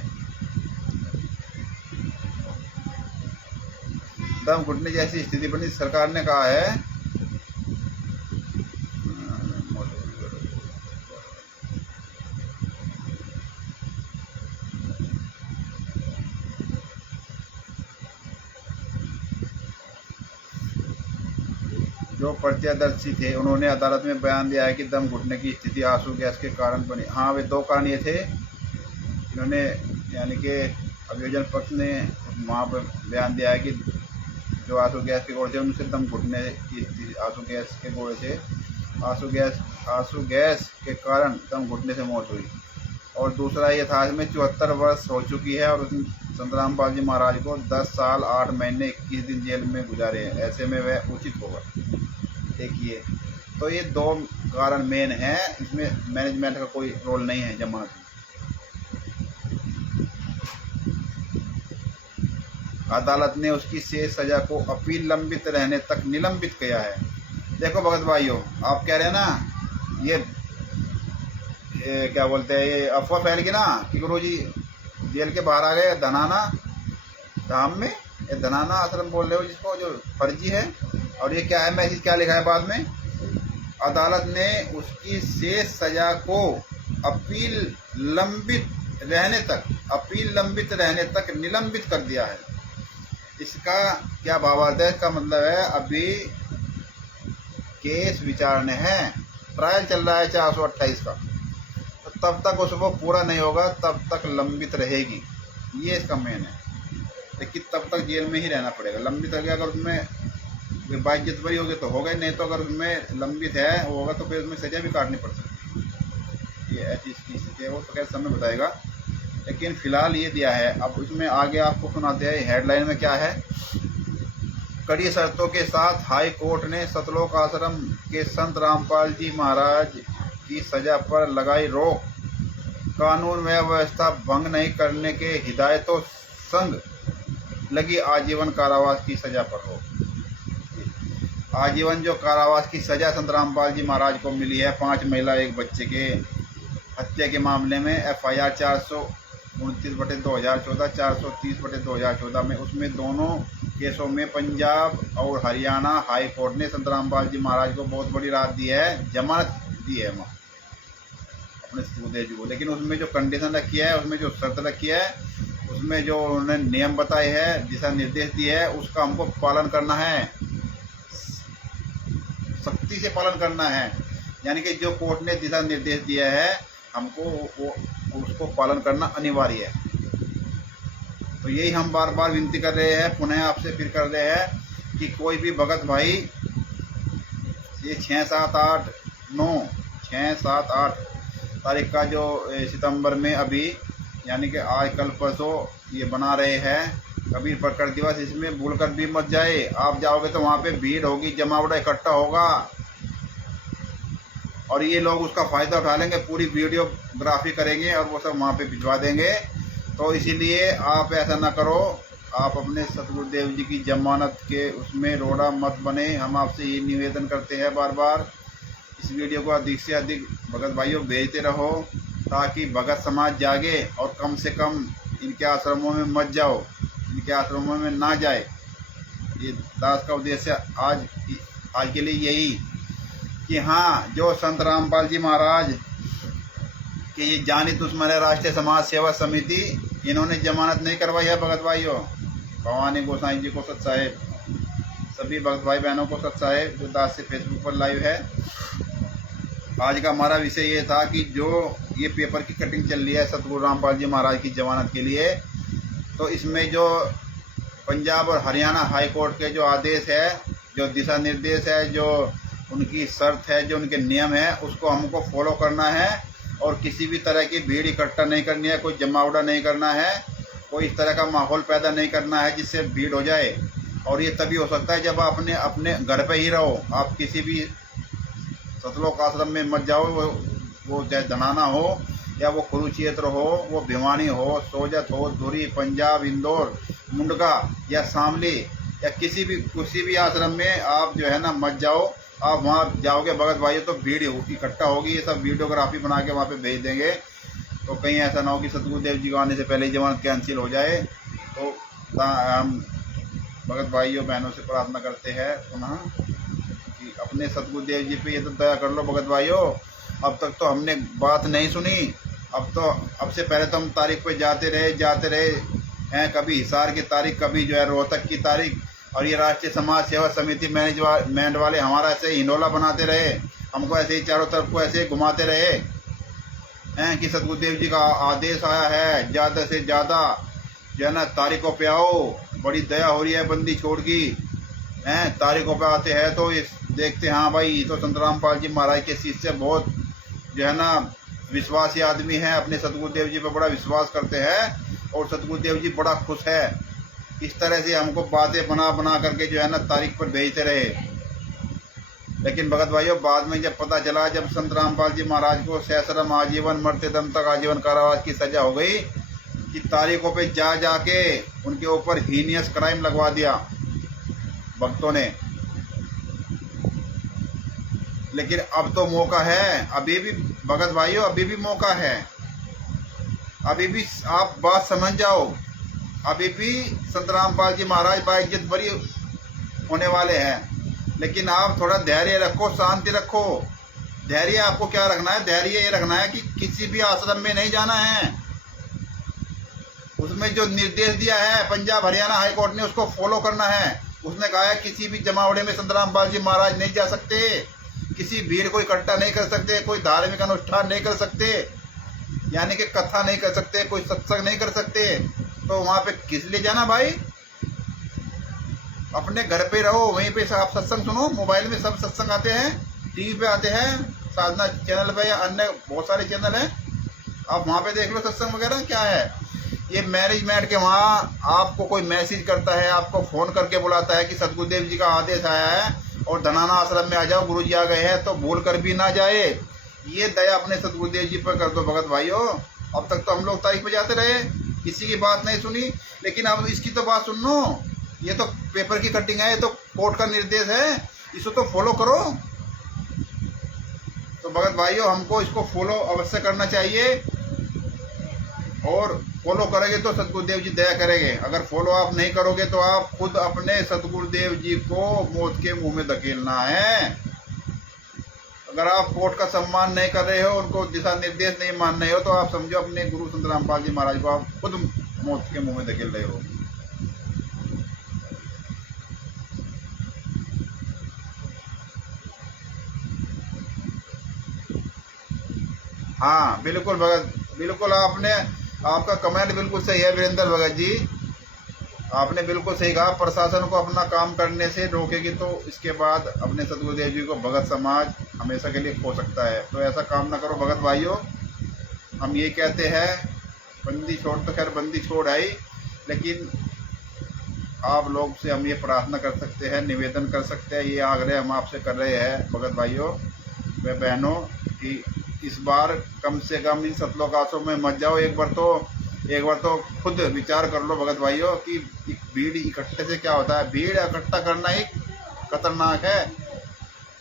दम घुटने जैसी स्थिति बनी, सरकार ने कहा है। जो प्रत्यक्षदर्शी थे उन्होंने अदालत में बयान दिया है कि दम घुटने की स्थिति आंसू गैस के कारण बनी। हाँ, वे 2 कारण ये थे, इन्होंने यानी कि अभियोजन पक्ष ने वहाँ पर बयान दिया है कि जो आंसू गैस के गोले थे उनसे दम घुटने की स्थिति, आंसू गैस के गोले से आंसू गैस के कारण दम घुटने से मौत हुई। और दूसरा ये था, इसमें 74 वर्ष हो चुकी है और संतराम पाल जी महाराज को 10 साल 8 महीने 21 दिन जेल में गुजारे हैं। ऐसे में वह उचित होगा। देखिए, तो ये 2 कारण मेन है, इसमें मैनेजमेंट का कोई रोल नहीं है जमानत में। अदालत ने उसकी शेष सजा को अपील लंबित रहने तक निलंबित किया है। देखो भगत भाइयों, आप कह रहे हैं ना ये क्या बोलते हैं, ये अफवाह फैल गई ना कि गुरु जी जेल के बाहर आ गए धनाना धाम में, ये धनाना आश्रम बोल रहे हो जिसको, जो फर्जी है। और ये क्या है, मैसेज क्या लिखा है बाद में, अदालत ने उसकी शेष सजा को अपील लंबित रहने तक निलंबित कर दिया है। इसका क्या भावार्थ है? इसका मतलब है अभी केस विचारणा है, ट्रायल चल रहा है 428 का, तो तब तक उसको पूरा नहीं होगा, तब तक लंबित रहेगी। ये इसका मेन है। लेकिन तब तक जेल में ही रहना पड़ेगा। लंबित हो गया, अगर उसमें बाइज्जत बरी होगी तो हो गई, नहीं तो अगर उसमें लंबित है होगा तो फिर उसमें सजा भी काटनी पड़ सकती है। ये ऐसी स्थिति है, वो तो क्या समय बताएगा। लेकिन फिलहाल ये दिया है। अब उसमें आगे आपको सुनाते हैं हेडलाइन में क्या है। कड़ी शर्तों के साथ हाई कोर्ट ने सतलोक आश्रम के संत रामपाल जी महाराज की सजा पर लगाई रोक। कानून व व्यवस्था भंग नहीं करने के हिदायतों संग लगी आजीवन कारावास की सजा पर रोक। आजीवन जो कारावास की सजा संत रामपाल जी महाराज को मिली है 5 महिला 1 बच्चे के हत्या के मामले में, FIR 429/2014, 430/2014 में, उसमें दोनों केसों में पंजाब और हरियाणा हाई कोर्ट ने संत रामपाल जी महाराज को बहुत बड़ी राहत दी है, जमानत दी है वहाँ अपने सतगुरुदेव जी को। लेकिन उसमें जो कंडीशन रखी है, उसमें जो शर्त रखी है, उसमें जो उन्होंने नियम बताए हैं, दिशा निर्देश दिए है, उसका हमको पालन करना है, सख्ती से पालन करना है। यानी कि जो कोर्ट ने दिशा निर्देश दिया है हमको वो उसको पालन करना अनिवार्य है। तो यही हम बार बार विनती कर रहे हैं, पुनः आपसे फिर कर रहे हैं कि कोई भी भगत भाई ये 6, 7, 8 तारीख का जो सितंबर में अभी यानी कि आज कल परसों ये बना रहे हैं कबीर प्रकट दिवस, इसमें भूलकर भी मत जाए। आप जाओगे तो वहाँ पे भीड़ होगी, जमावड़ा इकट्ठा होगा और ये लोग उसका फ़ायदा उठा लेंगे, पूरी वीडियोग्राफी करेंगे और वो सब वहाँ पे भिजवा देंगे। तो इसीलिए आप ऐसा ना करो, आप अपने सतगुरुदेव जी की जमानत के उसमें रोड़ा मत बने। हम आपसे ये निवेदन करते हैं बार बार। इस वीडियो को अधिक से अधिक भगत भाइयों भेजते रहो ताकि भगत समाज जागे और कम से कम इनके आश्रमों में मत जाओ, इनके आश्रमों में ना जाए। ये दास का उद्देश्य आज के लिए यही कि हाँ, जो संत रामपाल जी महाराज के ये जानी दुश्मन है राष्ट्रीय समाज सेवा समिति, इन्होंने जमानत नहीं करवाई है भगत भाइयों। भवानी गोसाई जी को सत साहेब, सभी भगत भाई बहनों को सत साहेब जो दास से फेसबुक पर लाइव है। आज का हमारा विषय ये था कि जो ये पेपर की कटिंग चल रही है सतगुरु रामपाल जी महाराज की जमानत के लिए, तो इसमें जो पंजाब और हरियाणा हाई कोर्ट के जो आदेश है, जो दिशा निर्देश है, जो उनकी शर्त है, जो उनके नियम है, उसको हमको फॉलो करना है और किसी भी तरह की भीड़ इकट्ठा नहीं करनी है, कोई जमावड़ा नहीं करना है, कोई इस तरह का माहौल पैदा नहीं करना है जिससे भीड़ हो जाए। और ये तभी हो सकता है जब आप अपने घर पे ही रहो। आप किसी भी सतलोक आश्रम में मत जाओ, वो चाहे धनाना हो या वो कुरुक्षेत्र हो, वो भिवानी हो, सोजत हो, धुरी, पंजाब, इंदौर, मुंडका या शामली या किसी भी आश्रम में आप जो है ना मत जाओ। आप वहाँ जाओगे भगत भाइयों तो भीड़ इकट्ठा होगी, ये सब वीडियोग्राफी बना के वहाँ पे भेज देंगे। तो कहीं ऐसा ना हो कि सतगुरुदेव जी को आने से पहले ही जमानत कैंसिल हो जाए। तो हम भगत भाइयों बहनों से प्रार्थना करते हैं पुनः कि अपने सतगुरुदेव जी पे ये तो दया कर लो भगत भाइयों। अब तक तो हमने बात नहीं सुनी, अब से पहले तो हम तारीख पे जाते रहे हैं, कभी हिसार की तारीख, कभी जो है रोहतक की तारीख, और ये राष्ट्रीय समाज सेवा समिति मैनेजमेंट वाले हमारा ऐसे हिंडोला बनाते रहे, हमको ऐसे ही चारों तरफ को ऐसे घुमाते रहे हैं कि सतगुरुदेव जी का आदेश आया है ज़्यादा से ज़्यादा जो है ना तारीखों पे आओ, बड़ी दया हो रही है बंदी छोड़ की। हैं तारीखों पे आते हैं तो इस देखते हैं हाँ भाई तो संत रामपाल जी महाराज के शिष्य बहुत जो है ना विश्वासी आदमी है, अपने सतगुरुदेव जी पर बड़ा विश्वास करते हैं और सतगुरुदेव जी बड़ा खुश है। इस तरह से हमको बातें बना बना करके जो है ना तारीख पर भेजते रहे। लेकिन भगत भाइयों बाद में जब पता चला, जब संत रामपाल जी महाराज को सैसरम आजीवन मरते दम तक आजीवन कारावास की सजा हो गई कि तारीखों पे जा जाके उनके ऊपर हीनियस क्राइम लगवा दिया भक्तों ने। लेकिन अब तो मौका है, अभी भी भगत भाइयों अभी भी मौका है, अभी भी आप बात समझ जाओ। अभी भी संत रामपाल जी महाराज बाइज्जत बरी होने वाले हैं। लेकिन आप थोड़ा धैर्य रखो, शांति रखो। धैर्य आपको क्या रखना है? धैर्य ये रखना है कि किसी भी आश्रम में नहीं जाना है। उसमें जो निर्देश दिया है पंजाब हरियाणा हाई कोर्ट ने उसको फॉलो करना है। उसने कहा है किसी भी जमावड़े में संत रामपाल जी महाराज नहीं जा सकते, किसी भीड़ को इकट्ठा नहीं कर सकते, कोई धार्मिक अनुष्ठान नहीं कर सकते, यानी कि कथा नहीं कर सकते, कोई सत्संग नहीं कर सकते। तो वहां पे किस लिए जाना भाई? अपने घर पे रहो, वहीं पे आप सत्संग सुनो। मोबाइल में सब सत्संग आते हैं, टीवी पे आते हैं, साधना चैनल पे या अन्य बहुत सारे चैनल हैं, आप वहां पे देख लो सत्संग वगैरह। क्या है ये मैनेजमेंट के वहाँ आपको कोई मैसेज करता है, आपको फोन करके बुलाता है कि सतगुरुदेव जी का आदेश आया है और धनाना आश्रम में आ जाओ, गुरु जी आ गए हैं, तो भूल कर भी ना जाए। ये दया अपने सतगुरुदेव जी पर कर दो भगत भाइयों। अब तक तो हम लोग तारीख पे जाते रहे, किसी की बात नहीं सुनी, लेकिन अब इसकी तो बात सुन लो। ये तो पेपर की कटिंग है, ये तो कोर्ट का निर्देश है, इसको तो फॉलो करो। तो भगत भाइयों हमको इसको फॉलो अवश्य करना चाहिए, और फॉलो करेंगे तो सतगुरुदेव जी दया करेंगे। अगर फॉलो आप नहीं करोगे तो आप खुद अपने सतगुरुदेव जी को मौत के मुंह में धकेलना है। अगर आप कोर्ट का सम्मान नहीं कर रहे हो, उनको दिशा निर्देश नहीं मान रहे हो, तो आप समझो अपने गुरु संत रामपाल जी महाराज को आप खुद मौत के मुंह में धकेल रहे हो। हाँ बिल्कुल भगत, बिल्कुल आपका कमेंट बिल्कुल सही है वीरेंद्र भगत जी, आपने बिल्कुल सही कहा। प्रशासन को अपना काम करने से रोकेगी तो इसके बाद अपने सतगुरुदेव जी को भगत समाज हमेशा के लिए खो सकता है। तो ऐसा काम ना करो भगत भाइयों। हम ये कहते हैं, बंदी छोड़ तो खैर बंदी छोड़ आई, लेकिन आप लोग से हम ये प्रार्थना कर सकते हैं, निवेदन कर सकते हैं, ये आग्रह हम आपसे कर रहे हैं भगत भाइयों व बहनों कि इस बार कम से कम इन सतलोकाशों में मत जाओ। एक बार तो खुद विचार कर लो भगत भाइयों कि भीड़ इकट्ठे से क्या होता है। भीड़ इकट्ठा करना ही खतरनाक है,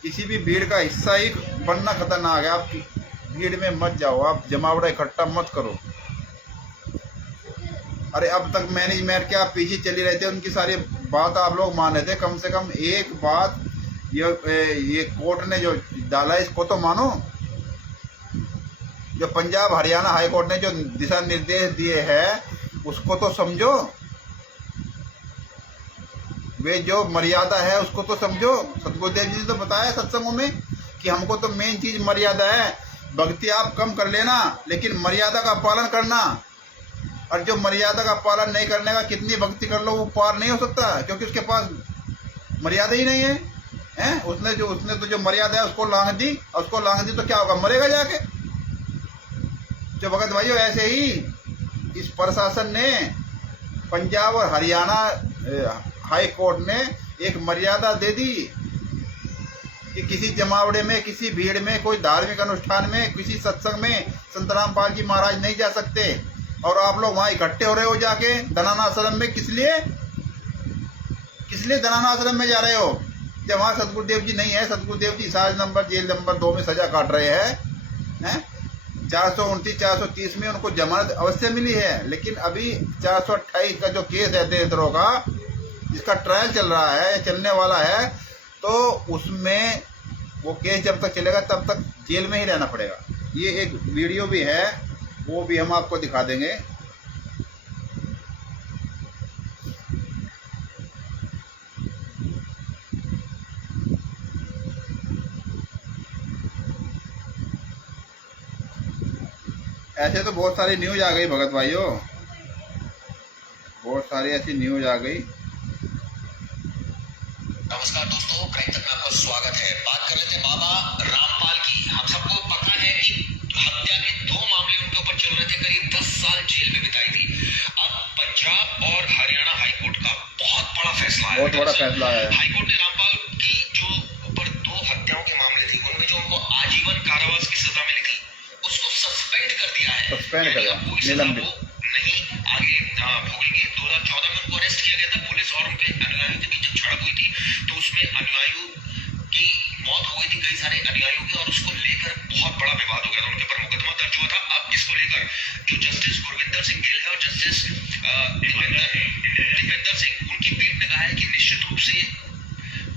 किसी भी भीड़ का हिस्सा ही बनना खतरनाक है। आप भीड़ में मत जाओ, आप जमावड़ा इकट्ठा मत करो। अरे अब तक मैनेजमेंट के आप पीछे चली रहे थे, उनकी सारी बात आप लोग मान रहे थे। कम से कम एक बात ये कोर्ट ने जो डाला इसको तो मानो। जो पंजाब हरियाणा हाई कोर्ट ने जो दिशा निर्देश दिए हैं उसको तो समझो, वे जो मर्यादा है उसको तो समझो। सतगुरुदेव जी ने तो बताया सत्संगों में कि हमको तो मेन चीज मर्यादा है। भक्ति आप कम कर लेना, लेकिन मर्यादा का पालन करना। और जो मर्यादा का पालन नहीं करने का कितनी भक्ति कर लो वो पार नहीं हो सकता, क्योंकि उसके पास मर्यादा ही नहीं है। उसने तो जो मर्यादा है उसको लांघ दी, और उसको लांघ दी तो क्या होगा? मरेगा जाके। जो भगत भाइयों ऐसे ही इस प्रशासन ने, पंजाब और हरियाणा हाई कोर्ट ने एक मर्यादा दे दी कि किसी जमावड़े में, किसी भीड़ में, कोई धार्मिक अनुष्ठान में, किसी सत्संग में संत रामपाल जी महाराज नहीं जा सकते। और आप लोग वहां इकट्ठे हो रहे हो जाके धनाना आश्रम में। किस लिए धनाना आश्रम में जा रहे हो जब वहां सतगुरुदेव जी नहीं है? सतगुरुदेव जी जेल नंबर 2 में सजा काट रहे हैं। 429 430 में उनको जमानत अवश्य मिली है, लेकिन अभी 428 का जो केस है देशद्रोह का, जिसका ट्रायल चल रहा है, चलने वाला है, तो उसमें वो केस जब तक चलेगा तब तक जेल में ही रहना पड़ेगा। ये एक वीडियो भी है, वो भी हम आपको दिखा देंगे। ऐसे तो बहुत सारी न्यूज आ गई भगत भाइयों, बहुत सारी ऐसी न्यूज आ गई। नमस्कार दोस्तों, क्राइम तक में आपका स्वागत है। बात कर रहे थे बाबा रामपाल की। हम सबको पता है कि हत्या के 2 मामले उनके ऊपर चल रहे थे, करीब 10 साल जेल में बिताई थी। अब पंजाब और हरियाणा हाईकोर्ट का बहुत बड़ा फैसला है। बहुत बड़ा फैसला है। हाईकोर्ट ने रामपाल की जो ऊपर 2 हत्याओं के मामले थे, उनमें जो उनको आजीवन कारावास की सजा मिली थी, उसको सस्पेंड कर दिया है। सस्पेंड कर दिया, निलंबित नहीं आगे भोगेंगे। 2014 में उनको अरेस्ट किया गया था। पुलिस और उनके अनुयायियों के बीच जब झड़प हुई थी तो उसमें अनुयायियों की मौत हो गई थी, कई सारे अनुयायियों की, और उसको लेकर बहुत बड़ा विवाद हो गया था। उनके ऊपर मुकदमा दर्ज हुआ था। अब इसको लेकर जो जस्टिस गुरविंदर सिंह गिल है और जस्टिस दीपेंद्र सिंह, उनकी पीठ ने कहा है कि निश्चित रूप से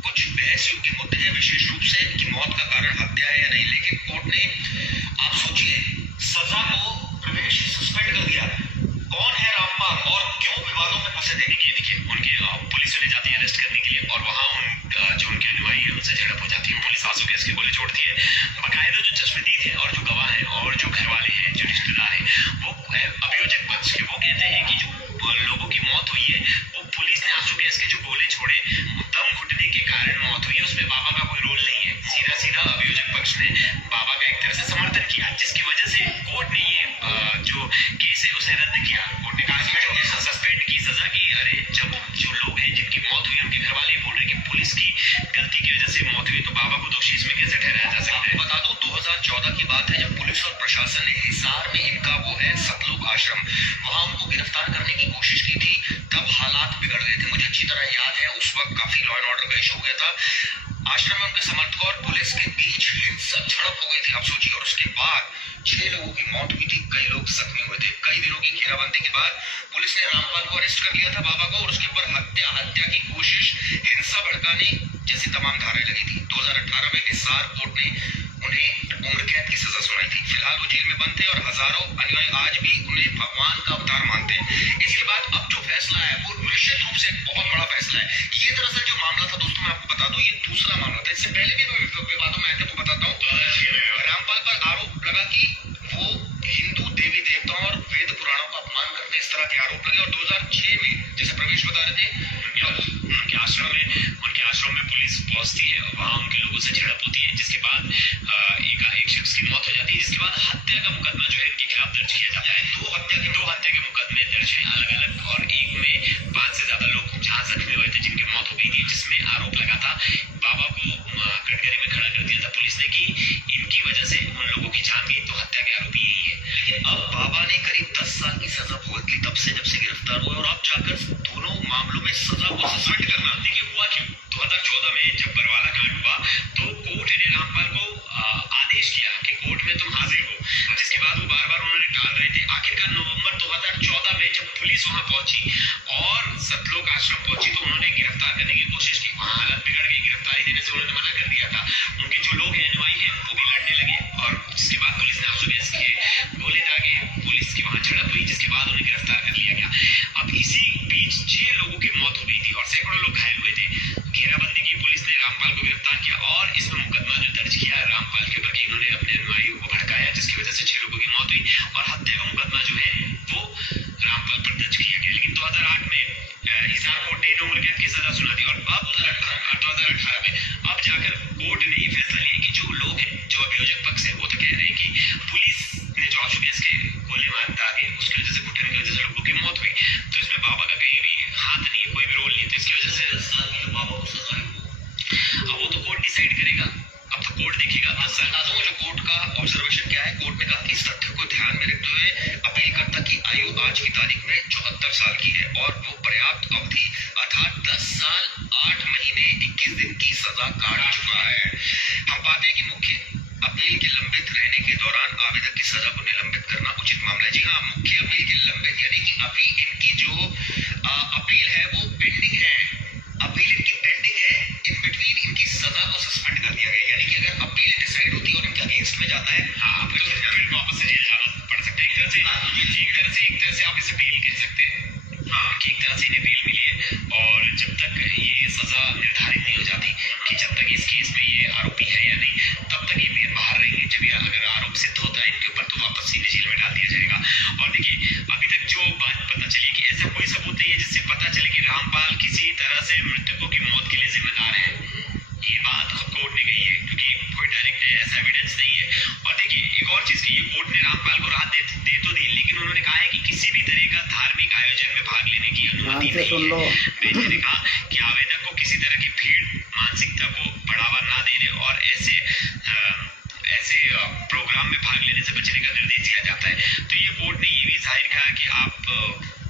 कुछ बहस योग्य मुद्दे हैं, विशेष रूप से कि मौत का कारण हत्या है या नहीं, लेकिन कोर्ट ने, आप सोचिए, सजा को प्रवेश सस्पेंड कर दिया। कौन है रामपाल और क्यों विवादों में फंसे थे? देखिए उनके पुलिस ले जाती है अरेस्ट करने के लिए, और वहां जो उनके अनुयायी है उनसे झड़प हो जाती है। पुलिस आंसू गैस की गोली छोड़ती है। बाकायदा जो चश्मदीद है और जो गवाह है और जो घर वाले हैं, जो रिश्तेदार है, वो अभियोजक पक्ष के, वो कहते हैं कि जो लोगों की मौत हुई है वो पुलिस ने आंसू गैस के जो गोले छोड़े, दम घुटने के कारण मौत हुई है, उसमें बाबा का कोई रोल नहीं है। सीधा सीधा अभियोजक पक्ष ने बाबा का एक तरह से समर्थन किया, जिसकी वजह से कोर्ट ने ये जो केस है उसे रद्द किया। कोर्ट ने कहा कि जो सस्पेंड की सजा की, अरे जब जो लोग हैं जिनकी मौत हुई, उनके घर वाले बोल रहे कि पुलिस की गलती की वजह से मौत हुई, तो बाबा को दोषी इसमें कैसे ठहराया जा सकता है? बता दूं 2014 की बात है, जब पुलिस और प्रशासन ने हिसार में इनका वो है सतलोक आश्रम, वहां उनको गिरफ्तार करने की कोशिश की थी। तब हालात बिगड़ गए थे, मुझे अच्छी तरह याद है। उस वक्त काफी लॉ एंड ऑर्डर का इशू हो गया था। आश्रम में उनके समर्थकों और पुलिस के बीच हिंसक झड़प हो गई थी, आप सोचिए। और उसके बाद 6 लोगों की मौत हुई थी, कई लोग जख्मी हुए थे। कई दिनों की घेराबंदी के बाद पुलिस ने रामपाल को अरेस्ट कर लिया था, बाबा को, और उसके ऊपर हत्या की कोशिश, हिंसा भड़काने जैसी तमाम धाराएं लगी थी। 2018 में हिसार कोर्ट ने उन्हें उम्र कैद की सजा सुनाई थी। फिलहाल वो जेल में बंद थे और हजारों अनुयायी आज भी उन्हें भगवान का अवतार मानते हैं। इसके बाद अब जो फैसला है वो निश्चित रूप से बहुत बड़ा फैसला है। ये दरअसल जो मामला था दोस्तों, मैं आपको बता दूं, ये दूसरा मामला था। इससे पहले भी मैं विवादों में आया था, वो बताता हूँ। रामपाल पर आरोप लगा कि वो हिंदू देवी देवताओं और वेद पुराणों का अपमान करते, इस तरह के आरोप लगे। और 2006 में, जैसे प्रवेश बता रहे थे, उनके आश्रम में पुलिस पहुंचती है, वहां उनके लोगों से झड़प होती है, जिसके बाद एक शख्स की मौत हो जाती है, जिसके बाद हत्या का मुकदमा जो है इनके खिलाफ दर्ज किया जाता है। 2 हत्या के मुकदमे दर्ज हैं अलग अलग, और एक में 5 से ज्यादा लोग जहां जख्मी हुए थे, जिनकी मौत हो गई थी, जिसमें आरोप लगा था, बाबा को कटघरे में खड़ा कर दिया था पुलिस ने कि इनकी वजह से उन लोगों की जान गई, तो हत्या के आरोपी यही है। लेकिन अब बाबा ने करीब 10 साल की सजा भुगत ली तब से, जब से गिरफ्तार हुए, और अब जाकर दोनों मामलों में सजा को सस्पेंड करना। देखिए हुआ क्यों, 2014 में जब बरवाला कांड हुआ तो कोर्ट ने रामपाल को आदेश किया कि कोर्ट में तुम हाजिर हो, जिसके बाद वो बार बार उन्होंने टाल रहे थे। आखिरकार नवंबर 2014 में जब पुलिस वहां पहुंची और सतलोक आश्रम पहुंची, तो उन्होंने गिरफ्तार करने की कोशिश की। वहां हालत बिगड़ गई, गिरफ्तारी देने से उन्होंने मना कर दिया था। उनके जो लोग हैं, अनुयायी हैं, वो भी लड़ने लगे, और जिसके बाद पुलिस ने आंसू गैस के गोले दागे, पुलिस की वहां झड़प हुई, जिसके बाद उन्हें गिरफ्तार कर लिया गया। अब इसी बीच 6 लोगों की मौत हो गई थी और सैकड़ों लोग घायल हुए थे। घेराबंदी की पुलिस ने, रामपाल को गिरफ्तार किया, और इसमें मुकदमा जो दर्ज किया रामपाल के ऊपर कि इन्होंने अपने अनुयायियों को भड़काया, जिसकी वजह से 6 लोगों की मौत हुई, और हत्या का मुकदमा जो है वो रामपाल पर दर्ज किया गया। लेकिन 2008 में हिसार कोर्ट ने उम्र कैद की सजा सुना दी, और अब 2018 में अब जाकर कोर्ट ने ये फैसला लिया कि जो लोग हैं, जो अभियोजक पक्ष है, वो तो कह रहे हैं कि पुलिस ने जो आंसू गैस के गोले मार दागे, उसकी वजह से, घुटन की वजह से लोगों की मौत हुई, तो इसमें बाबा का कहीं भी हाथ नहीं है, कोई भी रोल नहीं है। तो इसकी वजह से बाबा को सजा, अब वो तो कोर्ट डिसाइड करेगा, अब तो कोर्ट देखेगा। जो कोर्ट का ऑब्जर्वेशन क्या है, कोर्ट ने कहा कि इस तथ्य को ध्यान में रखते हुए अपीलकर्ता की आयु आज की तारीख में 74 साल की है, और वो पर्याप्त अवधि अर्थात 10 साल 8 महीने 21 दिन की सजा काट चुका है। हम पाते हैं कि मुख्य अपील के लंबित रहने के दौरान आवेदक की सजा को निलंबित करना उचित मामला है। जी हाँ, मुख्य अपील के लंबित, यानी कि अभी इनकी जो अपील है वो पेंडिंग है, अपील इनकी पेंडिंग है, इन बिटवीन इनकी सजा को सस्पेंड कर दिया गया। यानी कि अगर अपील डिसाइड होती है और इनके अगेंस्ट में जाता है, हाँ, फिर वापस से जेल जाना पड़ सकता है। एक तरह से आप इसे अपील कह सकते हैं, हाँ, कि एक तरह से वापस इन्हें बेल मिली है, और जब तक ये सजा निर्धारित नहीं हो जाती कि जब तक इस केस में ये आरोपी है या नहीं, तब तक ये बेल बाहर रहेंगे। जब ये अगर आरोप सिद्ध होता है इनके ऊपर, तो वापस सीधे जेल में डाल दिया जाएगा। और देखिए, अभी तक जो बात पता चली कि ऐसा कोई सबूत नहीं है जिससे पता चले कि रामपाल किसी तरह से मृतकों की मौत के लिए जिम्मेदार है। ये बात कोर्ट ने कही है, क्योंकि कोई डायरेक्ट ऐसा एविडेंस नहीं है। और देखिए, एक और चीज की, ये कोर्ट ने रामपाल को राहत दे तो दी, लेकिन उन्होंने कहा है कि किसी भी तरह का धार्मिक आयोजन में भाग लेने की अनुमति नहीं है। बेंच ने कहा कि आवेदक को किसी तरह की भीड़ मानसिकता को बढ़ावा ना देने और ऐसे प्रोग्राम में भाग लेने से बचने का निर्देश दिया जाता है। तो ये कोर्ट ने ये भी जाहिर कहा कि आप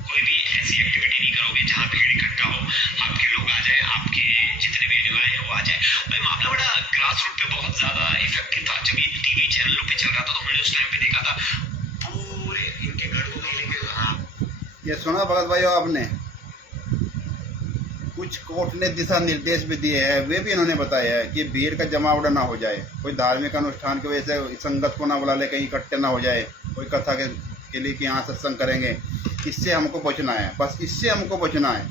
कोई भी ऐसी एक्टिविटी नहीं करोगे जहाँ भीड़ इकट्ठा हो, आपके लोग आ जाए, आपके जितने भी अनुयायी हैं वो आ जाए। भाई, मामला बड़ा ग्रास रूट पे बहुत ज्यादा इफेक्टिव था। जब ये टीवी चैनलों पे चल रहा था तो हमने उस टाइम पे देखा था, पूरे इनके गढ़ को नहीं लेके। हाँ, ये सुना भगत भाई आपने, कुछ कोर्ट ने दिशा निर्देश भी दिए हैं, वे भी इन्होंने बताया है कि भीड़ का जमावड़ा ना हो जाए, कोई धार्मिक अनुष्ठान की वजह से संगत को ना बुला ले, कहीं इकट्ठे ना हो जाए, कोई कथा के लिए कि यहाँ सत्संग करेंगे, इससे हमको बचना है, बस इससे हमको बचना है।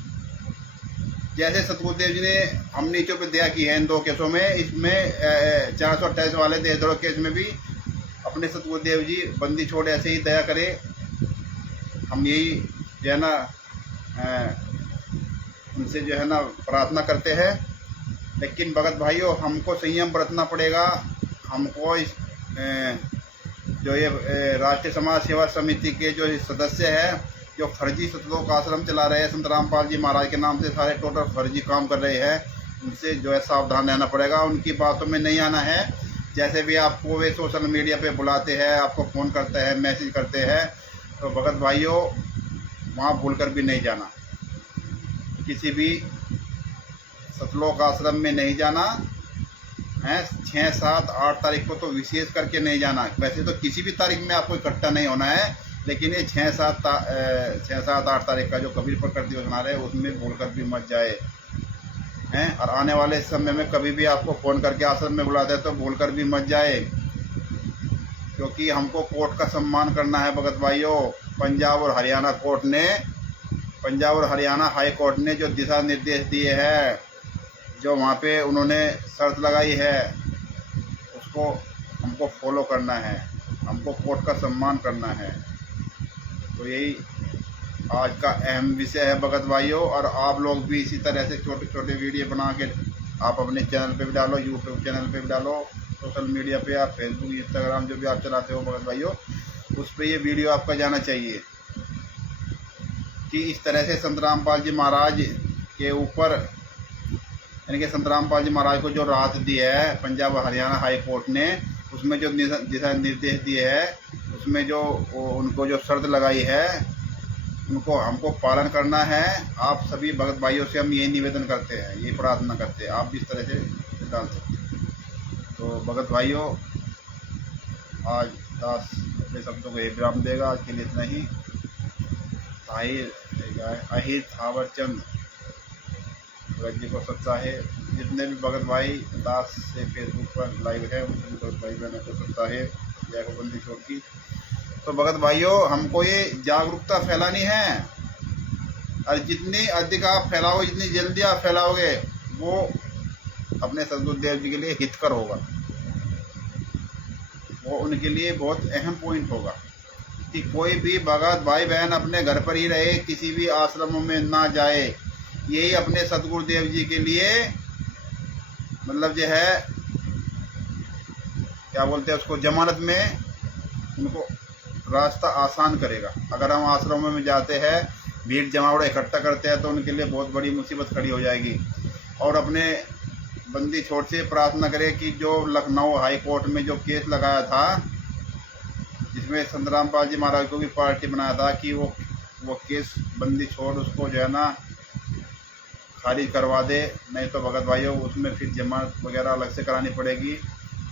जैसे सतगुरुदेव जी ने हम नीचों पे दया की है इन 2 केसों में, इसमें 428 वाले देशद्रोह केस में भी अपने सतगुरुदेव जी बंदी छोड़ ऐसे ही दया करे। हम यही जो है ना उनसे जो है ना प्रार्थना करते हैं। लेकिन भगत भाइयों, हमको संयम बरतना पड़ेगा। हमको इस जो ये राष्ट्रीय समाज सेवा समिति के जो सदस्य हैं, जो फर्जी सतलोक आश्रम चला रहे हैं, संत रामपाल जी महाराज के नाम से सारे टोटल फर्जी काम कर रहे हैं, उनसे जो है सावधान रहना पड़ेगा, उनकी बातों में नहीं आना है। जैसे भी आपको वे सोशल मीडिया पे बुलाते हैं, आपको फ़ोन करते हैं, मैसेज करते हैं, तो भगत भाइयों वहाँ भूलकर भी नहीं जाना, किसी भी सतलोक आश्रम में नहीं जाना है। 6, 7, 8 तारीख को तो विशेष करके नहीं जाना। वैसे तो किसी भी तारीख में आपको इकट्ठा नहीं होना है, लेकिन ये 6, 7, 8 तारीख का जो कबीर प्रकट दिवस मना रहे हैं, उसमें भूलकर भी मत जाए हैं। और आने वाले समय में कभी भी आपको फ़ोन करके आश्रम में बुलाते हैं तो भूलकर भी मत जाए, क्योंकि हमको कोर्ट का सम्मान करना है भगत भाइयों। पंजाब और हरियाणा हाई कोर्ट ने जो दिशा निर्देश दिए हैं, जो वहाँ पे उन्होंने शर्त लगाई है, उसको हमको फॉलो करना है, हमको कोर्ट का सम्मान करना है। तो यही आज का अहम विषय है भगत भाइयों। और आप लोग भी इसी तरह से छोटे छोटे वीडियो बना के आप अपने चैनल पे भी डालो, यूट्यूब चैनल पे भी डालो, सोशल मीडिया पे आप फेसबुक, इंस्टाग्राम जो भी आप चलाते हो भगत भाइयों, उस पर ये वीडियो आपका जाना चाहिए कि इस तरह से संत रामपाल जी महाराज के ऊपर, यानी कि संत रामपाल जी महाराज को जो राहत दी है पंजाब और हरियाणा हाई कोर्ट ने, उसमें जो दिशा निर्देश दिए हैं, उसमें जो उनको जो शर्त लगाई है, उनको हमको पालन करना है। आप सभी भगत भाइयों से हम यही निवेदन करते हैं, यही प्रार्थना करते हैं, आप भी इस तरह से डाल सकते हैं। तो भगत भाइयों, आज दास अपने शब्दों को विराम देगा। आज के लिए इतना ही। अहिर थावर चंद भगत जी को सच्चा है। जितने भी भगत भाई दास से फेसबुक पर लाइव है, उन सभी भगत भाई बहनों को सच्चा है, जय हो बंदी छोड़ की। तो भगत भाइयों, हमको ये जागरूकता फैलानी है, और जितनी अधिक आप फैलाओगे, जितनी जल्दी आप फैलाओगे, वो अपने सदगुरुदेव जी के लिए हितकर होगा, वो उनके लिए बहुत अहम पॉइंट होगा कि कोई भी भगत भाई बहन अपने घर पर ही रहे, किसी भी आश्रमों में ना जाए। यही अपने सदगुरुदेव जी के लिए मतलब जो है, क्या बोलते हैं उसको, जमानत में उनको रास्ता आसान करेगा। अगर हम आश्रमों में जाते हैं, भीड़ जमावड़ा इकट्ठा करते हैं, तो उनके लिए बहुत बड़ी मुसीबत खड़ी हो जाएगी। और अपने बंदी छोड़ से प्रार्थना करें कि जो लखनऊ हाई कोर्ट में जो केस लगाया था, जिसमें संत रामपाल जी महाराज को भी पार्टी बनाया था, कि वो केस बंदी छोड़ उसको जो है ना खारिज करवा दे। नहीं तो भगत भाइयों, उसमें फिर जमानत वगैरह अलग से करानी पड़ेगी,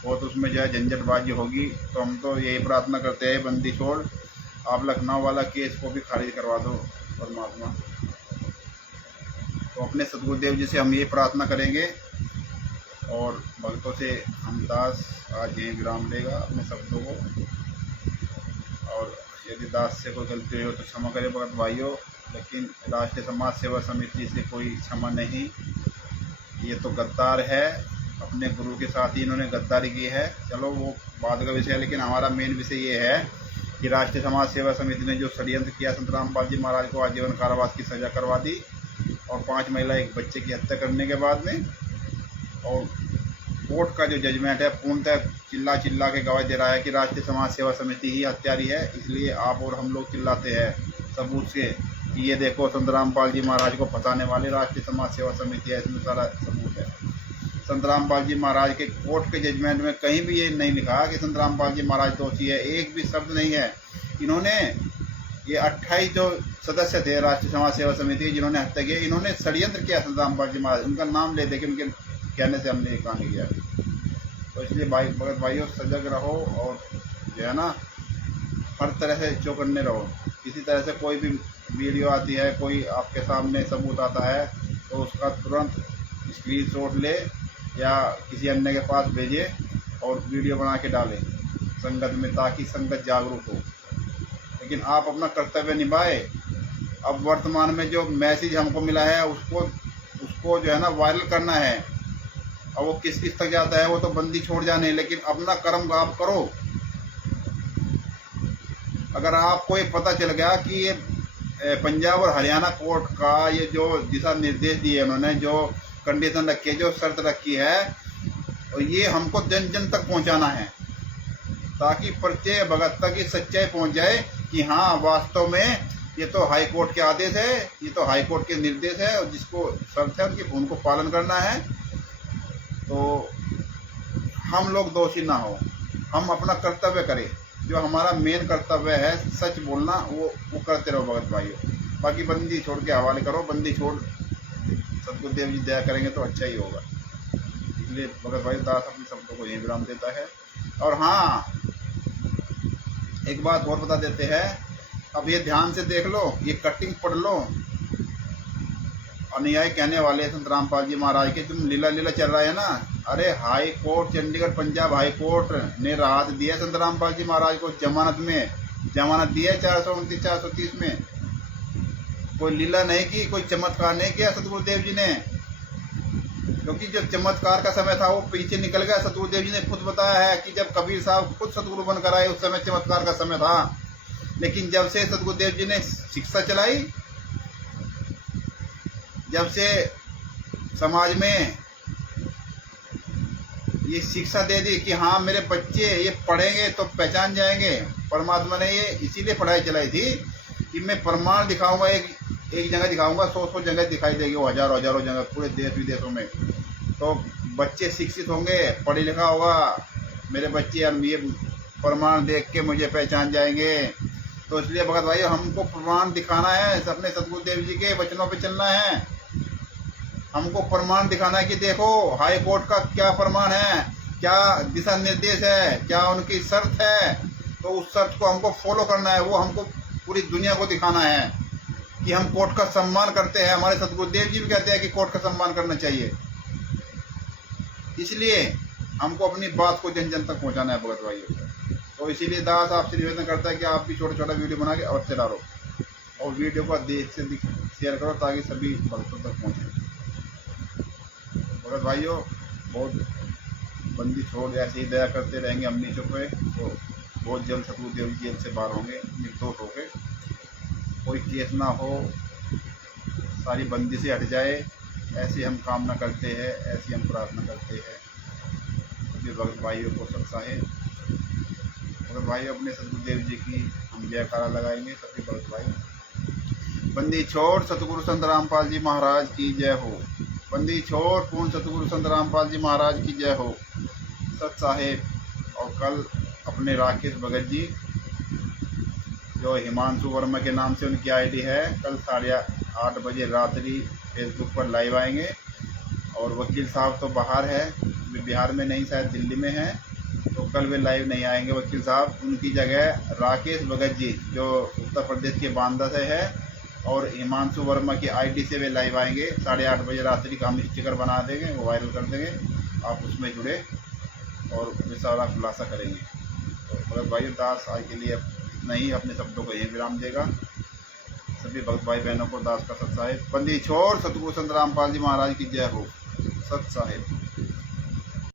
बहुत उसमें जो है झंझटबाजी होगी। तो हम तो यही प्रार्थना करते हैं, बंदी छोड़ आप लखनऊ वाला केस को भी खारिज करवा दो परमात्मा। तो अपने सदगुरुदेव जी से हम ये प्रार्थना करेंगे, और भक्तों से हम दास आज यही विराम लेगा अपने शब्दों को। और यदि दास से कोई गलती हुई हो तो क्षमा करें भगत भाइयों। लेकिन राष्ट्रीय समाज सेवा समिति से कोई क्षमा नहीं। ये तो गद्दार है, अपने गुरु के साथ ही इन्होंने गद्दारी की है। चलो वो बात का विषय है, लेकिन हमारा मेन विषय ये है कि राष्ट्रीय समाज सेवा समिति ने जो षड्यंत्र किया संत रामपाल जी महाराज को आजीवन कारावास की सज़ा करवा दी और 5 महिला एक बच्चे की हत्या करने के बाद में, और कोर्ट का जो जजमेंट है पूर्णतः चिल्ला चिल्ला के गवाही दे रहा है कि राष्ट्रीय समाज सेवा समिति ही हत्यारी है। इसलिए आप और हम लोग चिल्लाते हैं सबूत से कि ये देखो संत रामपाल जी महाराज को फंसाने वाले राष्ट्रीय समाज सेवा समिति है, इसमें सारा सबूत है। संत रामपाल जी महाराज के कोर्ट के जजमेंट में कहीं भी ये नहीं लिखा कि संत रामपाल जी महाराज दोषी है, एक भी शब्द नहीं है। इन्होंने ये 28 जो सदस्य थे राष्ट्रीय समाज सेवा समिति के जिन्होंने हत्या की, इन्होंने षड्यंत्र किया संत रामपाल जी महाराज, उनका नाम ले दे के उनके कहने से हमने ये काम किया। तो इसलिए भगत भाइयों सजग रहो और जो है ना हर तरह से चौकन्ने रहो। किसी तरह से कोई भी वीडियो आती है, कोई आपके सामने सबूत आता है तो उसका तुरंत स्क्रीनशॉट ले या किसी अन्य के पास भेजे और वीडियो बना के डालें संगत में, ताकि संगत जागरूक हो। लेकिन आप अपना कर्तव्य निभाए। अब वर्तमान में जो मैसेज हमको मिला है उसको जो है ना वायरल करना है। अब वो किस किस तक जाता है वो तो बंदी छोड़ जाने, लेकिन अपना कर्म आप करो। अगर आपको ये पता चल गया कि ये पंजाब और हरियाणा कोर्ट का ये जो दिशा निर्देश दिए उन्होंने, जो कंडीशन रखी है, जो शर्त रखी है, और ये हमको जन जन तक पहुंचाना है ताकि प्रत्येक भगत तक ये सच्चाई पहुंच जाए कि हाँ वास्तव में ये तो हाई कोर्ट के आदेश है, ये तो हाई कोर्ट के निर्देश है, और जिसको शर्त है उनको पालन करना है। तो हम लोग दोषी ना हो, हम अपना कर्तव्य करें। जो हमारा मेन कर्तव्य है सच बोलना, वो करते रहो भगत भाइयों। बाकी बंदी छोड़ के हवाले करो, बंदी छोड़ सतगुरुदेव जी दया करेंगे तो अच्छा ही होगा। इसलिए भगत भाई दास अपने शब्दों को यही विराम देता है। और हाँ, एक बात और बता देते हैं, अब ये ध्यान से देख लो, ये कटिंग पढ़ लो। अनुयायी कहने वाले संत रामपाल जी महाराज के तुम लीला लीला चल रहा है ना, अरे high court, Chandigarh Punjab high court ने राहत दिया संत रामपाल जी महाराज को, जमानत दी है 429 430 में। कोई लीला नहीं की, कोई चमत्कार नहीं किया सतगुरुदेव जी ने, क्योंकि जब चमत्कार का समय था वो पीछे निकल गया। सतगुरुदेव जी ने खुद बताया है कि जब कबीर साहब खुद सतगुरु बनकर आए उस समय चमत्कार का समय था, लेकिन जब से सतगुरुदेव जी ने शिक्षा चलाई, जब से समाज में ये शिक्षा दे दी कि हाँ मेरे बच्चे ये पढ़ेंगे तो पहचान जाएंगे, परमात्मा ने ये इसीलिए पढ़ाई चलाई थी कि मैं प्रमाण दिखाऊंगा, एक जगह दिखाऊंगा, 100 जगह दिखाई देगी, वो हजारों जगह पूरे देश विदेशों में। तो बच्चे शिक्षित होंगे, पढ़े लिखा होगा, मेरे बच्चे ये प्रमाण देख के मुझे पहचान जाएंगे। तो इसलिए भगत भाई हमको प्रमाण दिखाना है, अपने सतगुरुदेव जी के वचनों पे चलना है। हमको प्रमाण दिखाना है कि देखो हाई कोर्ट का क्या प्रमाण है, क्या दिशा निर्देश है, क्या उनकी शर्त है, तो उस शर्त को हमको फॉलो करना है। वो हमको पूरी दुनिया को दिखाना है कि हम कोर्ट का सम्मान करते हैं। हमारे सतगुरुदेव जी भी कहते हैं कि कोर्ट का सम्मान करना चाहिए। इसलिए हमको अपनी बात को जन जन तक पहुंचाना है भगत भाइयों। तो इसीलिए दास आपसे निवेदन करता है कि आप भी छोटा छोटा वीडियो बना के अवश्य डालो और वीडियो को देख से शेयर करो ताकि सभी भक्तों तक पहुँचे। भगत भाइयों, बहुत बंदी छोड़ ऐसे ही दया करते रहेंगे हम नीचों पे, तो बहुत जल्द सतगुरुदेव जी जेल से बाहर होंगे निर्दोष होके, कोई केस ना हो, सारी बंदी से हट जाए, ऐसी हम कामना करते हैं, ऐसी हम प्रार्थना करते हैं। सभी भगत भाइयों को सत्साहे। भगत भाइयों अपने सतगुरुदेव जी की हम जयकारा लगाएंगे। सभी भगत भाई बंदी छोड़ सतगुरु संत रामपाल जी महाराज की जय हो। बंदी छोड़ पूर्ण सतगुरु संत रामपाल जी महाराज की जय हो। सत साहेब। और कल अपने राकेश भगत जी, जो हिमांशु वर्मा के नाम से उनकी आईडी है, कल 8:30 बजे रात्रि फेसबुक पर लाइव आएंगे। और वकील साहब तो बाहर है, वे बिहार में नहीं, शायद दिल्ली में है, तो कल वे लाइव नहीं आएंगे वकील साहब। उनकी जगह राकेश भगत जी जो उत्तर प्रदेश के बांदा से है और हिमांशु वर्मा की आईडी से वे लाइव आएंगे 8:30 बजे रात्रि का। हम स्टिकर बना देंगे, वो वायरल कर देंगे, आप उसमें जुड़े और वे सारा खुलासा करेंगे। तो भगत भाइयों, दास आज के लिए नहीं अपने शब्दों को यही विराम देगा। सभी सभी भक्त भाई बहनों को दास का सत साहिब। बंदी छोड़ सतगुरु संत रामपाल जी महाराज की जय हो। सत साहिब।